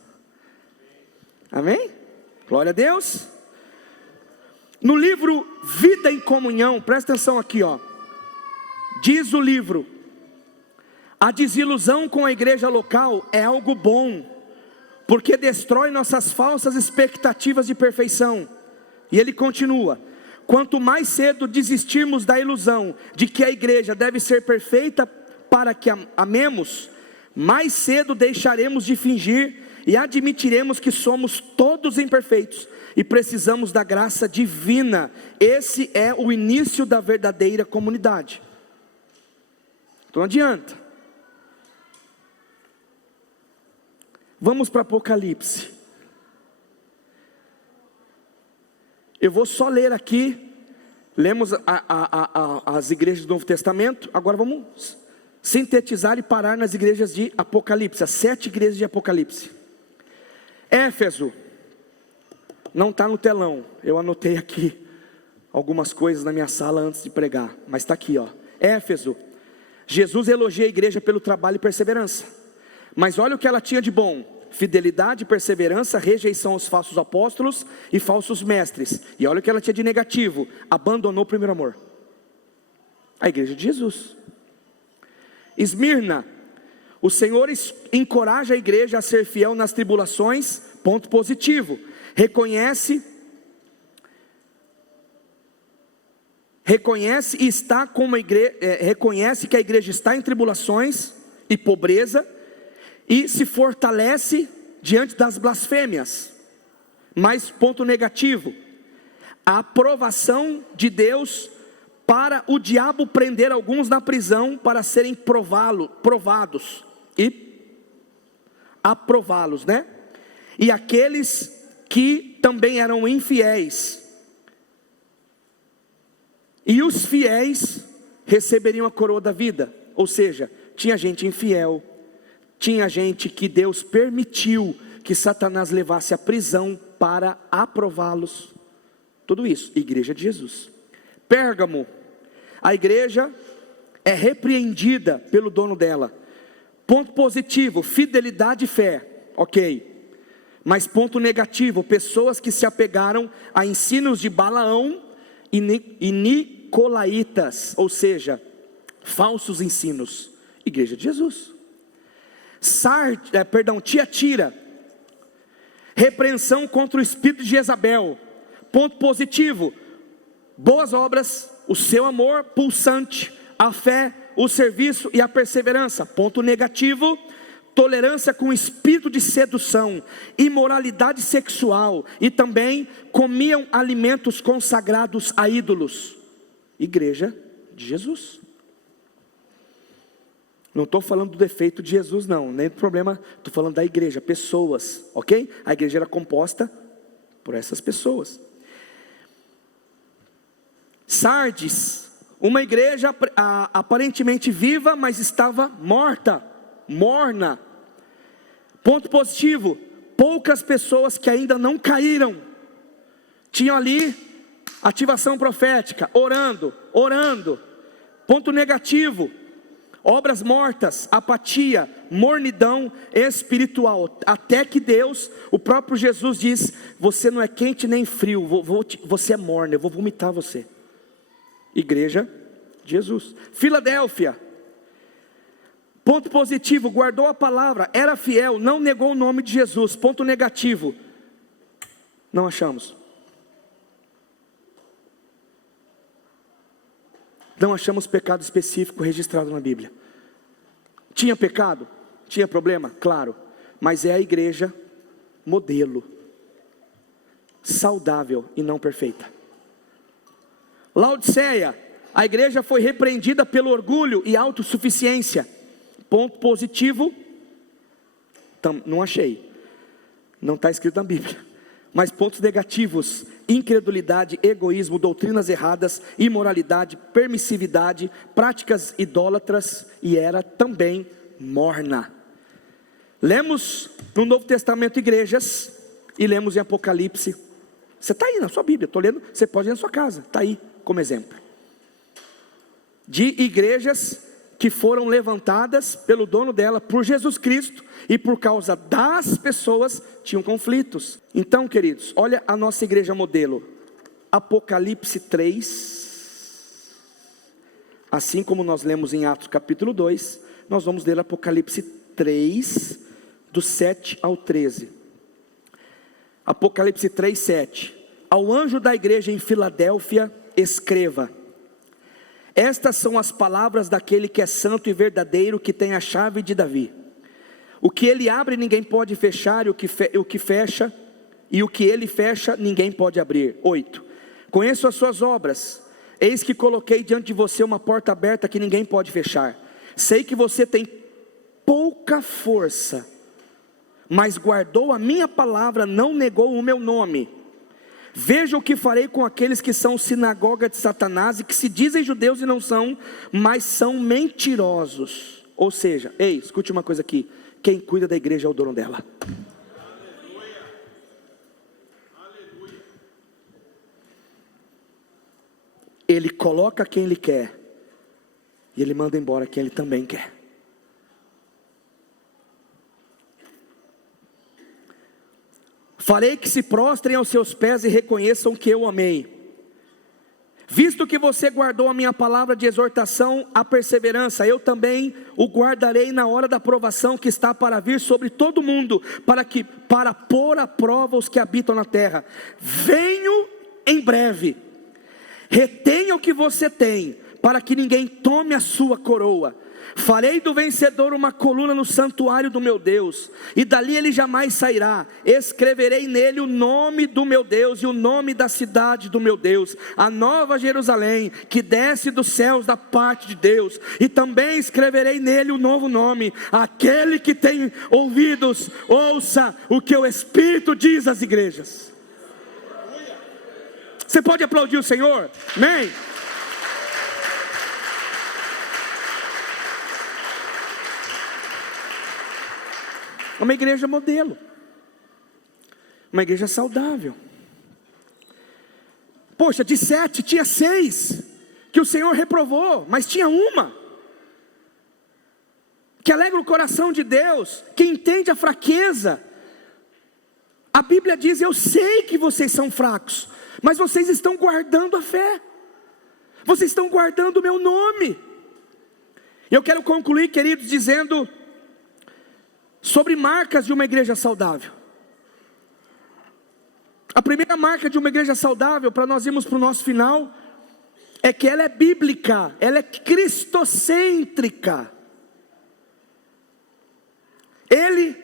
Amém? Glória a Deus. No livro Vida em Comunhão, presta atenção aqui, ó. Diz o livro: a desilusão com a igreja local é algo bom, porque destrói nossas falsas expectativas de perfeição. E ele continua: quanto mais cedo desistirmos da ilusão de que a igreja deve ser perfeita para que amemos, mais cedo deixaremos de fingir e admitiremos que somos todos imperfeitos e precisamos da graça divina. Esse é o início da verdadeira comunidade. Então não adianta. Vamos para Apocalipse. Eu vou só ler aqui. Lemos as igrejas do Novo Testamento. Agora vamos sintetizar e parar nas igrejas de Apocalipse. As 7 igrejas de Apocalipse. Éfeso. Não está no telão. Eu anotei aqui algumas coisas na minha sala antes de pregar. Mas está aqui, ó. Éfeso. Jesus elogia a igreja pelo trabalho e perseverança. Mas olha o que ela tinha de bom: fidelidade, perseverança, rejeição aos falsos apóstolos e falsos mestres. E olha o que ela tinha de negativo: abandonou o primeiro amor. A igreja de Jesus. Esmirna. O Senhor encoraja a igreja a ser fiel nas tribulações. Ponto positivo. Reconhece e está como reconhece que a igreja está em tribulações e pobreza, e se fortalece diante das blasfêmias. Mas ponto negativo: a aprovação de Deus para o diabo prender alguns na prisão para serem provados e aprová-los, né? E aqueles que também eram infiéis, e os fiéis receberiam a coroa da vida. Ou seja, tinha gente infiel, tinha gente que Deus permitiu que Satanás levasse à prisão para aprová-los. Tudo isso, igreja de Jesus. Pérgamo, a igreja é repreendida pelo dono dela. Ponto positivo: fidelidade e fé, ok. Mas ponto negativo: pessoas que se apegaram a ensinos de Balaão e nicolaítas, ou seja, falsos ensinos. Igreja de Jesus. Tiatira, repreensão contra o espírito de Jezabel. Ponto positivo: boas obras, o seu amor pulsante, a fé, o serviço e a perseverança. Ponto negativo: tolerância com espírito de sedução, imoralidade sexual, e também comiam alimentos consagrados a ídolos. Igreja de Jesus. Não estou falando do defeito de Jesus não, nem do problema, estou falando da igreja, pessoas, ok? A igreja era composta por essas pessoas. Sardes, uma igreja aparentemente viva, mas estava morna. Ponto positivo: poucas pessoas que ainda não caíram, tinham ali ativação profética, orando. Ponto negativo: obras mortas, apatia, mornidão espiritual, até que Deus, o próprio Jesus diz: você não é quente nem frio, você é morno, eu vou vomitar você. Igreja de Jesus. Filadélfia, ponto positivo: guardou a palavra, era fiel, não negou o nome de Jesus. Ponto negativo: não achamos pecado específico registrado na Bíblia. Tinha pecado? Tinha problema? Claro, mas é a igreja modelo, saudável e não perfeita. Laodiceia, a igreja foi repreendida pelo orgulho e autossuficiência. Ponto positivo: não achei, não está escrito na Bíblia. Mas pontos negativos: incredulidade, egoísmo, doutrinas erradas, imoralidade, permissividade, práticas idólatras, e era também morna. Lemos no Novo Testamento igrejas, e lemos em Apocalipse. Você está aí na sua Bíblia, estou lendo, você pode ir na sua casa, está aí como exemplo. de igrejas que foram levantadas pelo dono dela, por Jesus Cristo, e por causa das pessoas tinham conflitos. Então, queridos, olha a nossa igreja modelo, Apocalipse 3, assim como nós lemos em Atos capítulo 2, nós vamos ler Apocalipse 3, do 7 ao 13, Apocalipse 3, 7, ao anjo da igreja em Filadélfia, escreva: estas são as palavras daquele que é santo e verdadeiro, que tem a chave de Davi. O que ele abre ninguém pode fechar, e o que fecha, e o que ele fecha ninguém pode abrir. 8. Conheço as suas obras, eis que coloquei diante de você uma porta aberta que ninguém pode fechar. Sei que você tem pouca força, mas guardou a minha palavra, não negou o meu nome. Veja o que farei com aqueles que são sinagoga de Satanás e que se dizem judeus e não são, mas são mentirosos. Ou seja, ei, escute uma coisa aqui: quem cuida da igreja é o dono dela. Ele coloca quem ele quer, e ele manda embora quem ele também quer. Farei que se prostrem aos seus pés e reconheçam que eu amei. Visto que você guardou a minha palavra de exortação à perseverança, eu também o guardarei na hora da provação que está para vir sobre todo mundo, para pôr à prova os que habitam na terra. Venho em breve. Retenha o que você tem, para que ninguém tome a sua coroa. Farei do vencedor uma coluna no santuário do meu Deus, e dali ele jamais sairá. Escreverei nele o nome do meu Deus e o nome da cidade do meu Deus, a nova Jerusalém, que desce dos céus da parte de Deus. E também escreverei nele o novo nome. Aquele que tem ouvidos, ouça o que o Espírito diz às igrejas. Você pode aplaudir o Senhor? Amém? Uma igreja modelo, uma igreja saudável. Poxa, de 7 tinha 6 que o Senhor reprovou, mas tinha uma que alegra o coração de Deus, que entende a fraqueza. A Bíblia diz: eu sei que vocês são fracos, mas vocês estão guardando a fé, vocês estão guardando o meu nome. Eu quero concluir, queridos, dizendo sobre marcas de uma igreja saudável. A primeira marca de uma igreja saudável, para nós irmos para o nosso final, é que ela é bíblica, ela é cristocêntrica. Ele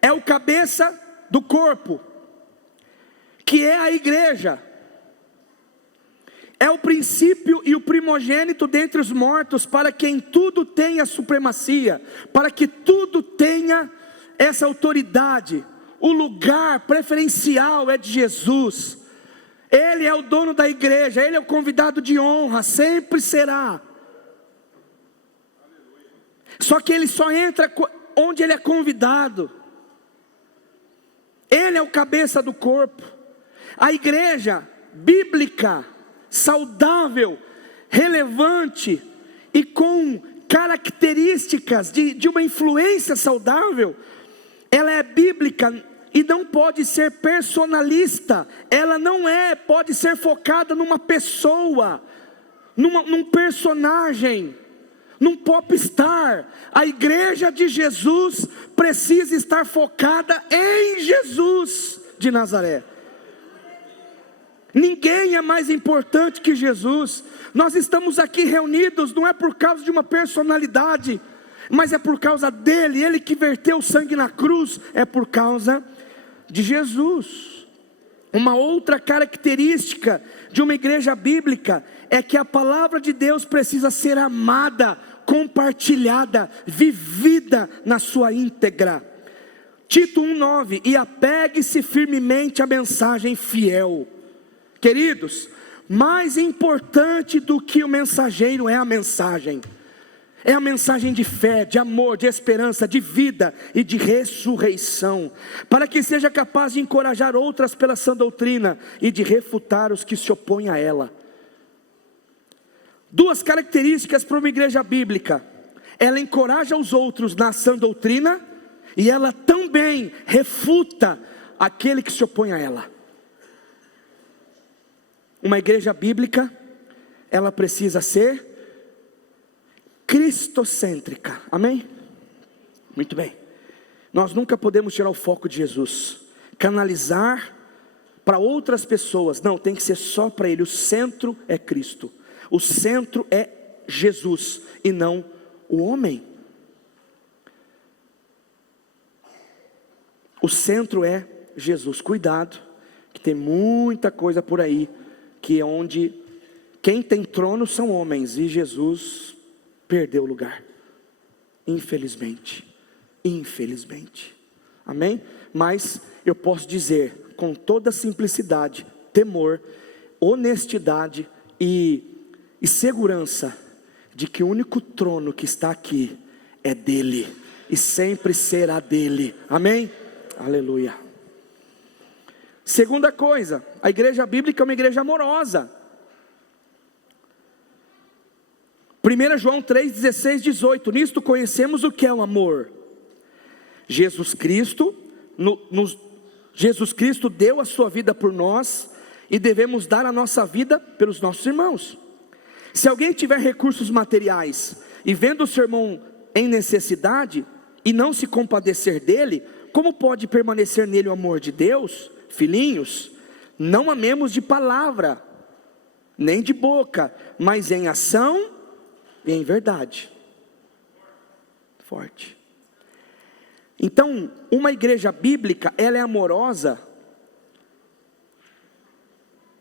é o cabeça do corpo, que é a igreja. É o princípio e o primogênito dentre os mortos, para que em tudo tenha supremacia, para que tudo tenha essa autoridade. O lugar preferencial é de Jesus. Ele é o dono da igreja, ele é o convidado de honra, sempre será. Só que ele só entra onde ele é convidado. Ele é o cabeça do corpo. A igreja bíblica, saudável, relevante e com características de uma influência saudável, ela é bíblica e não pode ser personalista. Ela não pode ser focada numa pessoa, num personagem, num popstar. A igreja de Jesus precisa estar focada em Jesus de Nazaré. Ninguém é mais importante que Jesus. Nós estamos aqui reunidos não é por causa de uma personalidade, mas é por causa dele. Ele que verteu o sangue na cruz, é por causa de Jesus. Uma outra característica de uma igreja bíblica é que a palavra de Deus precisa ser amada, compartilhada, vivida na sua íntegra. Tito 1:9: e apegue-se firmemente à mensagem fiel. Queridos, mais importante do que o mensageiro é a mensagem. É a mensagem de fé, de amor, de esperança, de vida e de ressurreição, para que seja capaz de encorajar outras pela sã doutrina e de refutar os que se opõem a ela. Duas características para uma igreja bíblica: ela encoraja os outros na sã doutrina, e ela também refuta aquele que se opõe a ela. Uma igreja bíblica, ela precisa ser cristocêntrica, amém? Muito bem. Nós nunca podemos tirar o foco de Jesus, canalizar para outras pessoas. Não, tem que ser só para Ele. O centro é Cristo, o centro é Jesus e não o homem. O centro é Jesus. Cuidado, que tem muita coisa por aí, que é onde quem tem trono são homens, e Jesus perdeu o lugar, infelizmente, amém? Mas eu posso dizer com toda simplicidade, temor, honestidade e segurança, de que o único trono que está aqui é dele, e sempre será dele, amém? Aleluia. Segunda coisa, a igreja bíblica é uma igreja amorosa. 1 João 3, 16, 18, nisto conhecemos o que é o amor. Jesus Cristo deu a sua vida por nós, e devemos dar a nossa vida pelos nossos irmãos. Se alguém tiver recursos materiais, e vendo o seu irmão em necessidade, e não se compadecer dele, como pode permanecer nele o amor de Deus? Filhinhos, não amemos de palavra, nem de boca, mas em ação e em verdade. Forte. Então, uma igreja bíblica, ela é amorosa,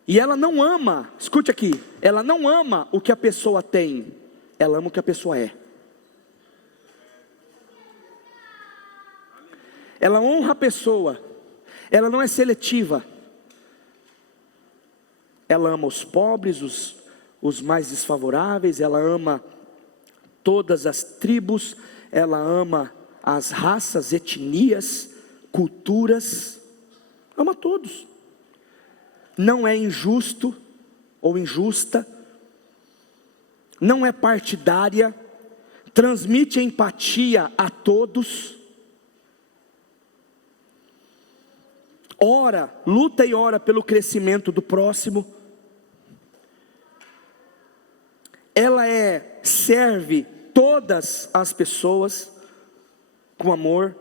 e ela não ama, escute aqui, ela não ama o que a pessoa tem, ela ama o que a pessoa é. Ela honra a pessoa, ela não é seletiva, ela ama os pobres, os mais desfavoráveis, ela ama todas as tribos, ela ama as raças, etnias, culturas, ama todos. Não é injusto ou injusta, não é partidária, transmite empatia a todos, ora, luta e ora pelo crescimento do próximo. Ela serve todas as pessoas com amor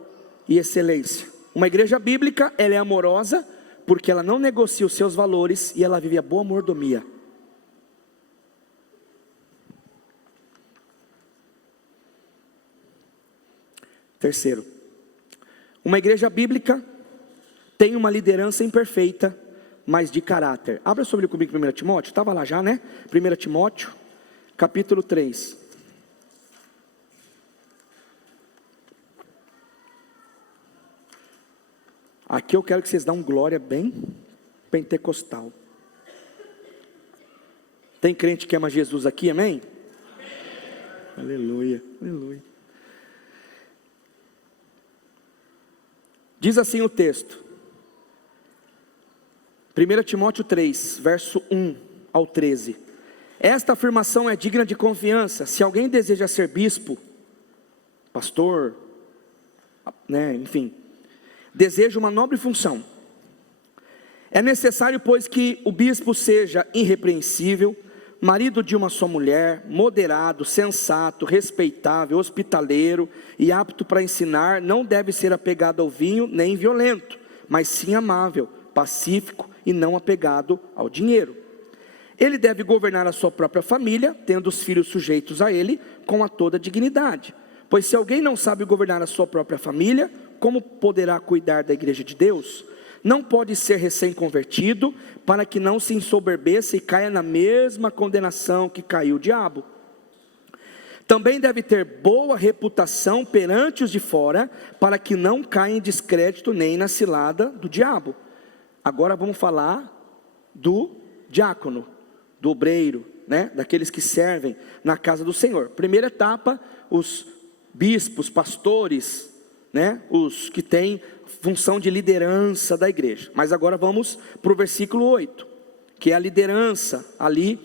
e excelência. Uma igreja bíblica, ela é amorosa, porque ela não negocia os seus valores, e ela vive a boa mordomia. Terceiro, uma igreja bíblica tem uma liderança imperfeita, mas de caráter. Abra sobre comigo 1 Timóteo, estava lá já, né? 1 Timóteo, capítulo 3. Aqui eu quero que vocês dão um glória bem pentecostal. Tem crente que ama Jesus aqui, amém? Amém. Aleluia, aleluia. Diz assim o texto, 1 Timóteo 3, verso 1 ao 13. Esta afirmação é digna de confiança. Se alguém deseja ser bispo, pastor, né, enfim, deseja uma nobre função, é necessário, pois, que o bispo seja irrepreensível, marido de uma só mulher, moderado, sensato, respeitável, hospitaleiro e apto para ensinar. Não deve ser apegado ao vinho, nem violento, mas sim amável, pacífico e não apegado ao dinheiro. Ele deve governar a sua própria família, tendo os filhos sujeitos a ele, com a toda dignidade. Pois se alguém não sabe governar a sua própria família, como poderá cuidar da igreja de Deus? Não pode ser recém-convertido, para que não se ensoberbeça e caia na mesma condenação que caiu o diabo. Também deve ter boa reputação perante os de fora, para que não caia em descrédito nem na cilada do diabo. Agora vamos falar do diácono, do obreiro, né? Daqueles que servem na casa do Senhor. Primeira etapa, os bispos, pastores, né? Os que têm função de liderança da igreja. Mas agora vamos para o versículo 8, que é a liderança ali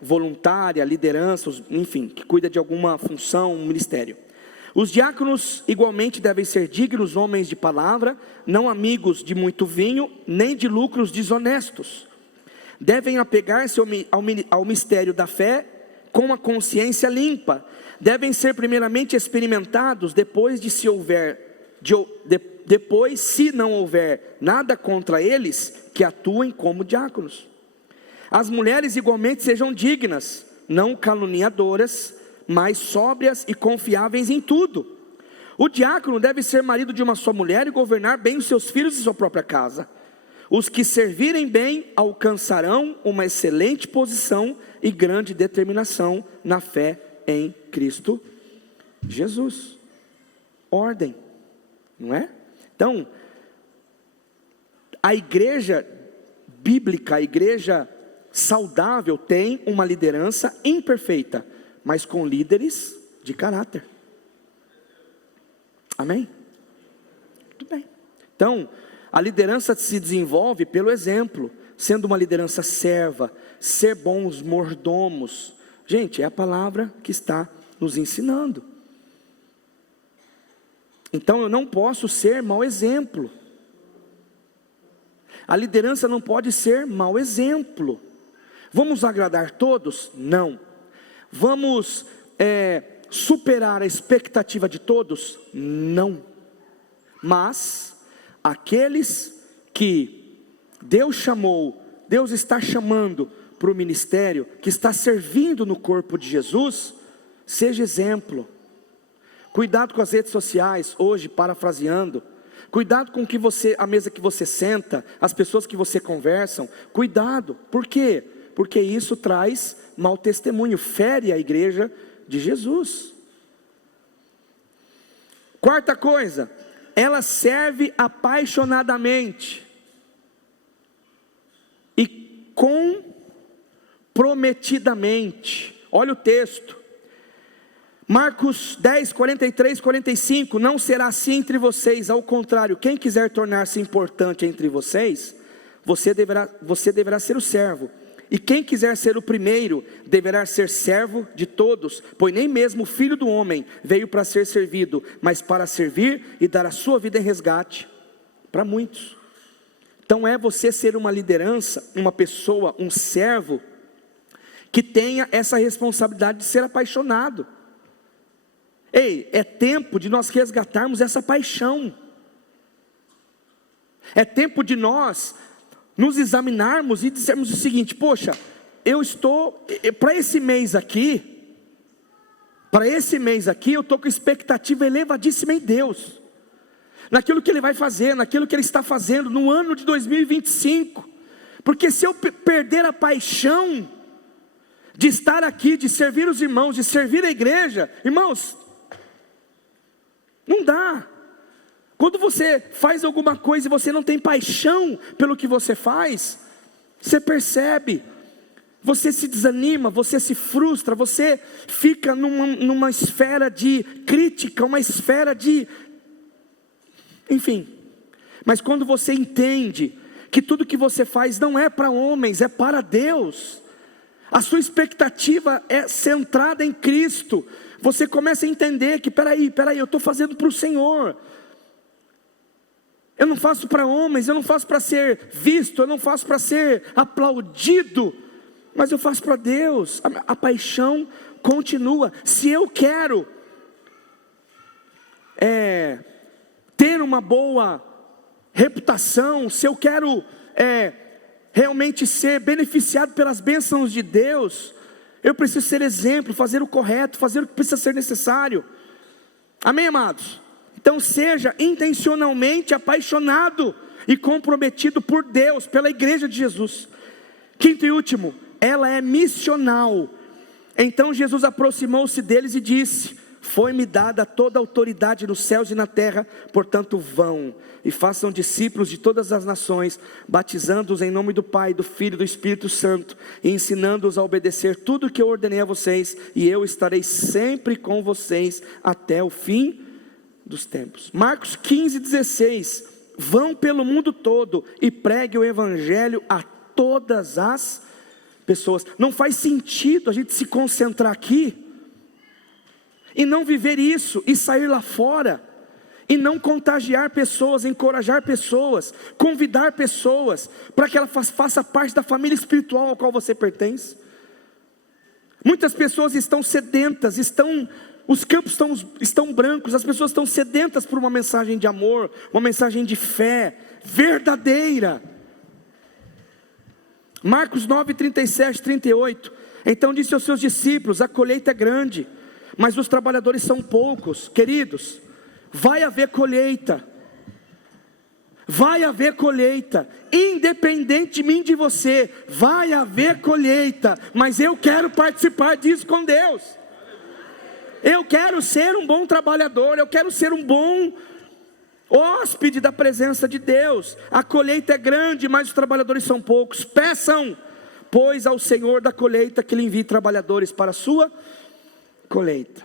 voluntária, liderança, enfim, que cuida de alguma função, um ministério. Os diáconos igualmente devem ser dignos homens de palavra, não amigos de muito vinho, nem de lucros desonestos. Devem apegar-se ao mistério da fé com a consciência limpa. Devem ser primeiramente experimentados, depois, se não houver nada contra eles, que atuem como diáconos. As mulheres igualmente sejam dignas, não caluniadoras, mas sóbrias e confiáveis em tudo. O diácono deve ser marido de uma só mulher e governar bem os seus filhos e sua própria casa. Os que servirem bem alcançarão uma excelente posição e grande determinação na fé em Cristo Jesus. Ordem, não é? Então, a igreja bíblica, a igreja saudável tem uma liderança imperfeita, mas com líderes de caráter. Amém? Tudo bem. Então, a liderança se desenvolve pelo exemplo, sendo uma liderança serva, ser bons mordomos. Gente, é a palavra que está nos ensinando. Então eu não posso ser mau exemplo. A liderança não pode ser mau exemplo. Vamos agradar todos? Não. Vamos superar a expectativa de todos? Não. Mas aqueles que Deus chamou, Deus está chamando para o ministério, que está servindo no corpo de Jesus, seja exemplo. Cuidado com as redes sociais, hoje parafraseando. Cuidado com a mesa que você senta, as pessoas que você conversam. Cuidado, por quê? Porque isso traz mau testemunho, fere a igreja de Jesus. Quarta coisa, ela serve apaixonadamente e comprometidamente. Olha o texto, Marcos 10, 43, 45, não será assim entre vocês, ao contrário, quem quiser tornar-se importante entre vocês, você deverá ser o servo, e quem quiser ser o primeiro, deverá ser servo de todos, pois nem mesmo o Filho do Homem veio para ser servido, mas para servir e dar a sua vida em resgate, para muitos. Então é você ser uma liderança, uma pessoa, um servo, que tenha essa responsabilidade de ser apaixonado. Ei, é tempo de nós resgatarmos essa paixão. É tempo de nós nos examinarmos e dizermos o seguinte: poxa, eu estou, para esse mês aqui, eu estou com expectativa elevadíssima em Deus, naquilo que Ele vai fazer, naquilo que Ele está fazendo no ano de 2025, porque se eu perder a paixão de estar aqui, de servir os irmãos, de servir a igreja, irmãos, não dá. Quando você faz alguma coisa e você não tem paixão pelo que você faz, você percebe, você se desanima, você se frustra, você fica numa esfera de crítica, uma esfera de, enfim. Mas quando você entende que tudo que você faz não é para homens, é para Deus, a sua expectativa é centrada em Cristo, você começa a entender que, peraí, eu estou fazendo para o Senhor, eu não faço para homens, eu não faço para ser visto, eu não faço para ser aplaudido, mas eu faço para Deus. A paixão continua. Se eu quero ter uma boa reputação, se eu quero realmente ser beneficiado pelas bênçãos de Deus, eu preciso ser exemplo, fazer o correto, fazer o que precisa ser necessário. Amém, amados? Então seja intencionalmente apaixonado e comprometido por Deus, pela igreja de Jesus. Quinto e último, ela é missional. Então Jesus aproximou-se deles e disse: foi-me dada toda a autoridade nos céus e na terra, portanto vão e façam discípulos de todas as nações, batizando-os em nome do Pai, do Filho e do Espírito Santo, e ensinando-os a obedecer tudo o que eu ordenei a vocês, e eu estarei sempre com vocês até o fim dos tempos. Marcos 15, 16, vão pelo mundo todo e preguem o evangelho a todas as pessoas. Não faz sentido a gente se concentrar aqui e não viver isso, e sair lá fora, e não contagiar pessoas, encorajar pessoas, convidar pessoas, para que ela faça parte da família espiritual ao qual você pertence. Muitas pessoas estão sedentas, os campos estão brancos, as pessoas estão sedentas por uma mensagem de amor, uma mensagem de fé, verdadeira. Marcos 9, 37, 38, então disse aos seus discípulos: a colheita é grande, mas os trabalhadores são poucos. Queridos, vai haver colheita, independentemente de você, vai haver colheita, mas eu quero participar disso com Deus. Eu quero ser um bom trabalhador, eu quero ser um bom hóspede da presença de Deus. A colheita é grande, mas os trabalhadores são poucos. Peçam, pois, ao Senhor da colheita que lhe envie trabalhadores para a sua colheita.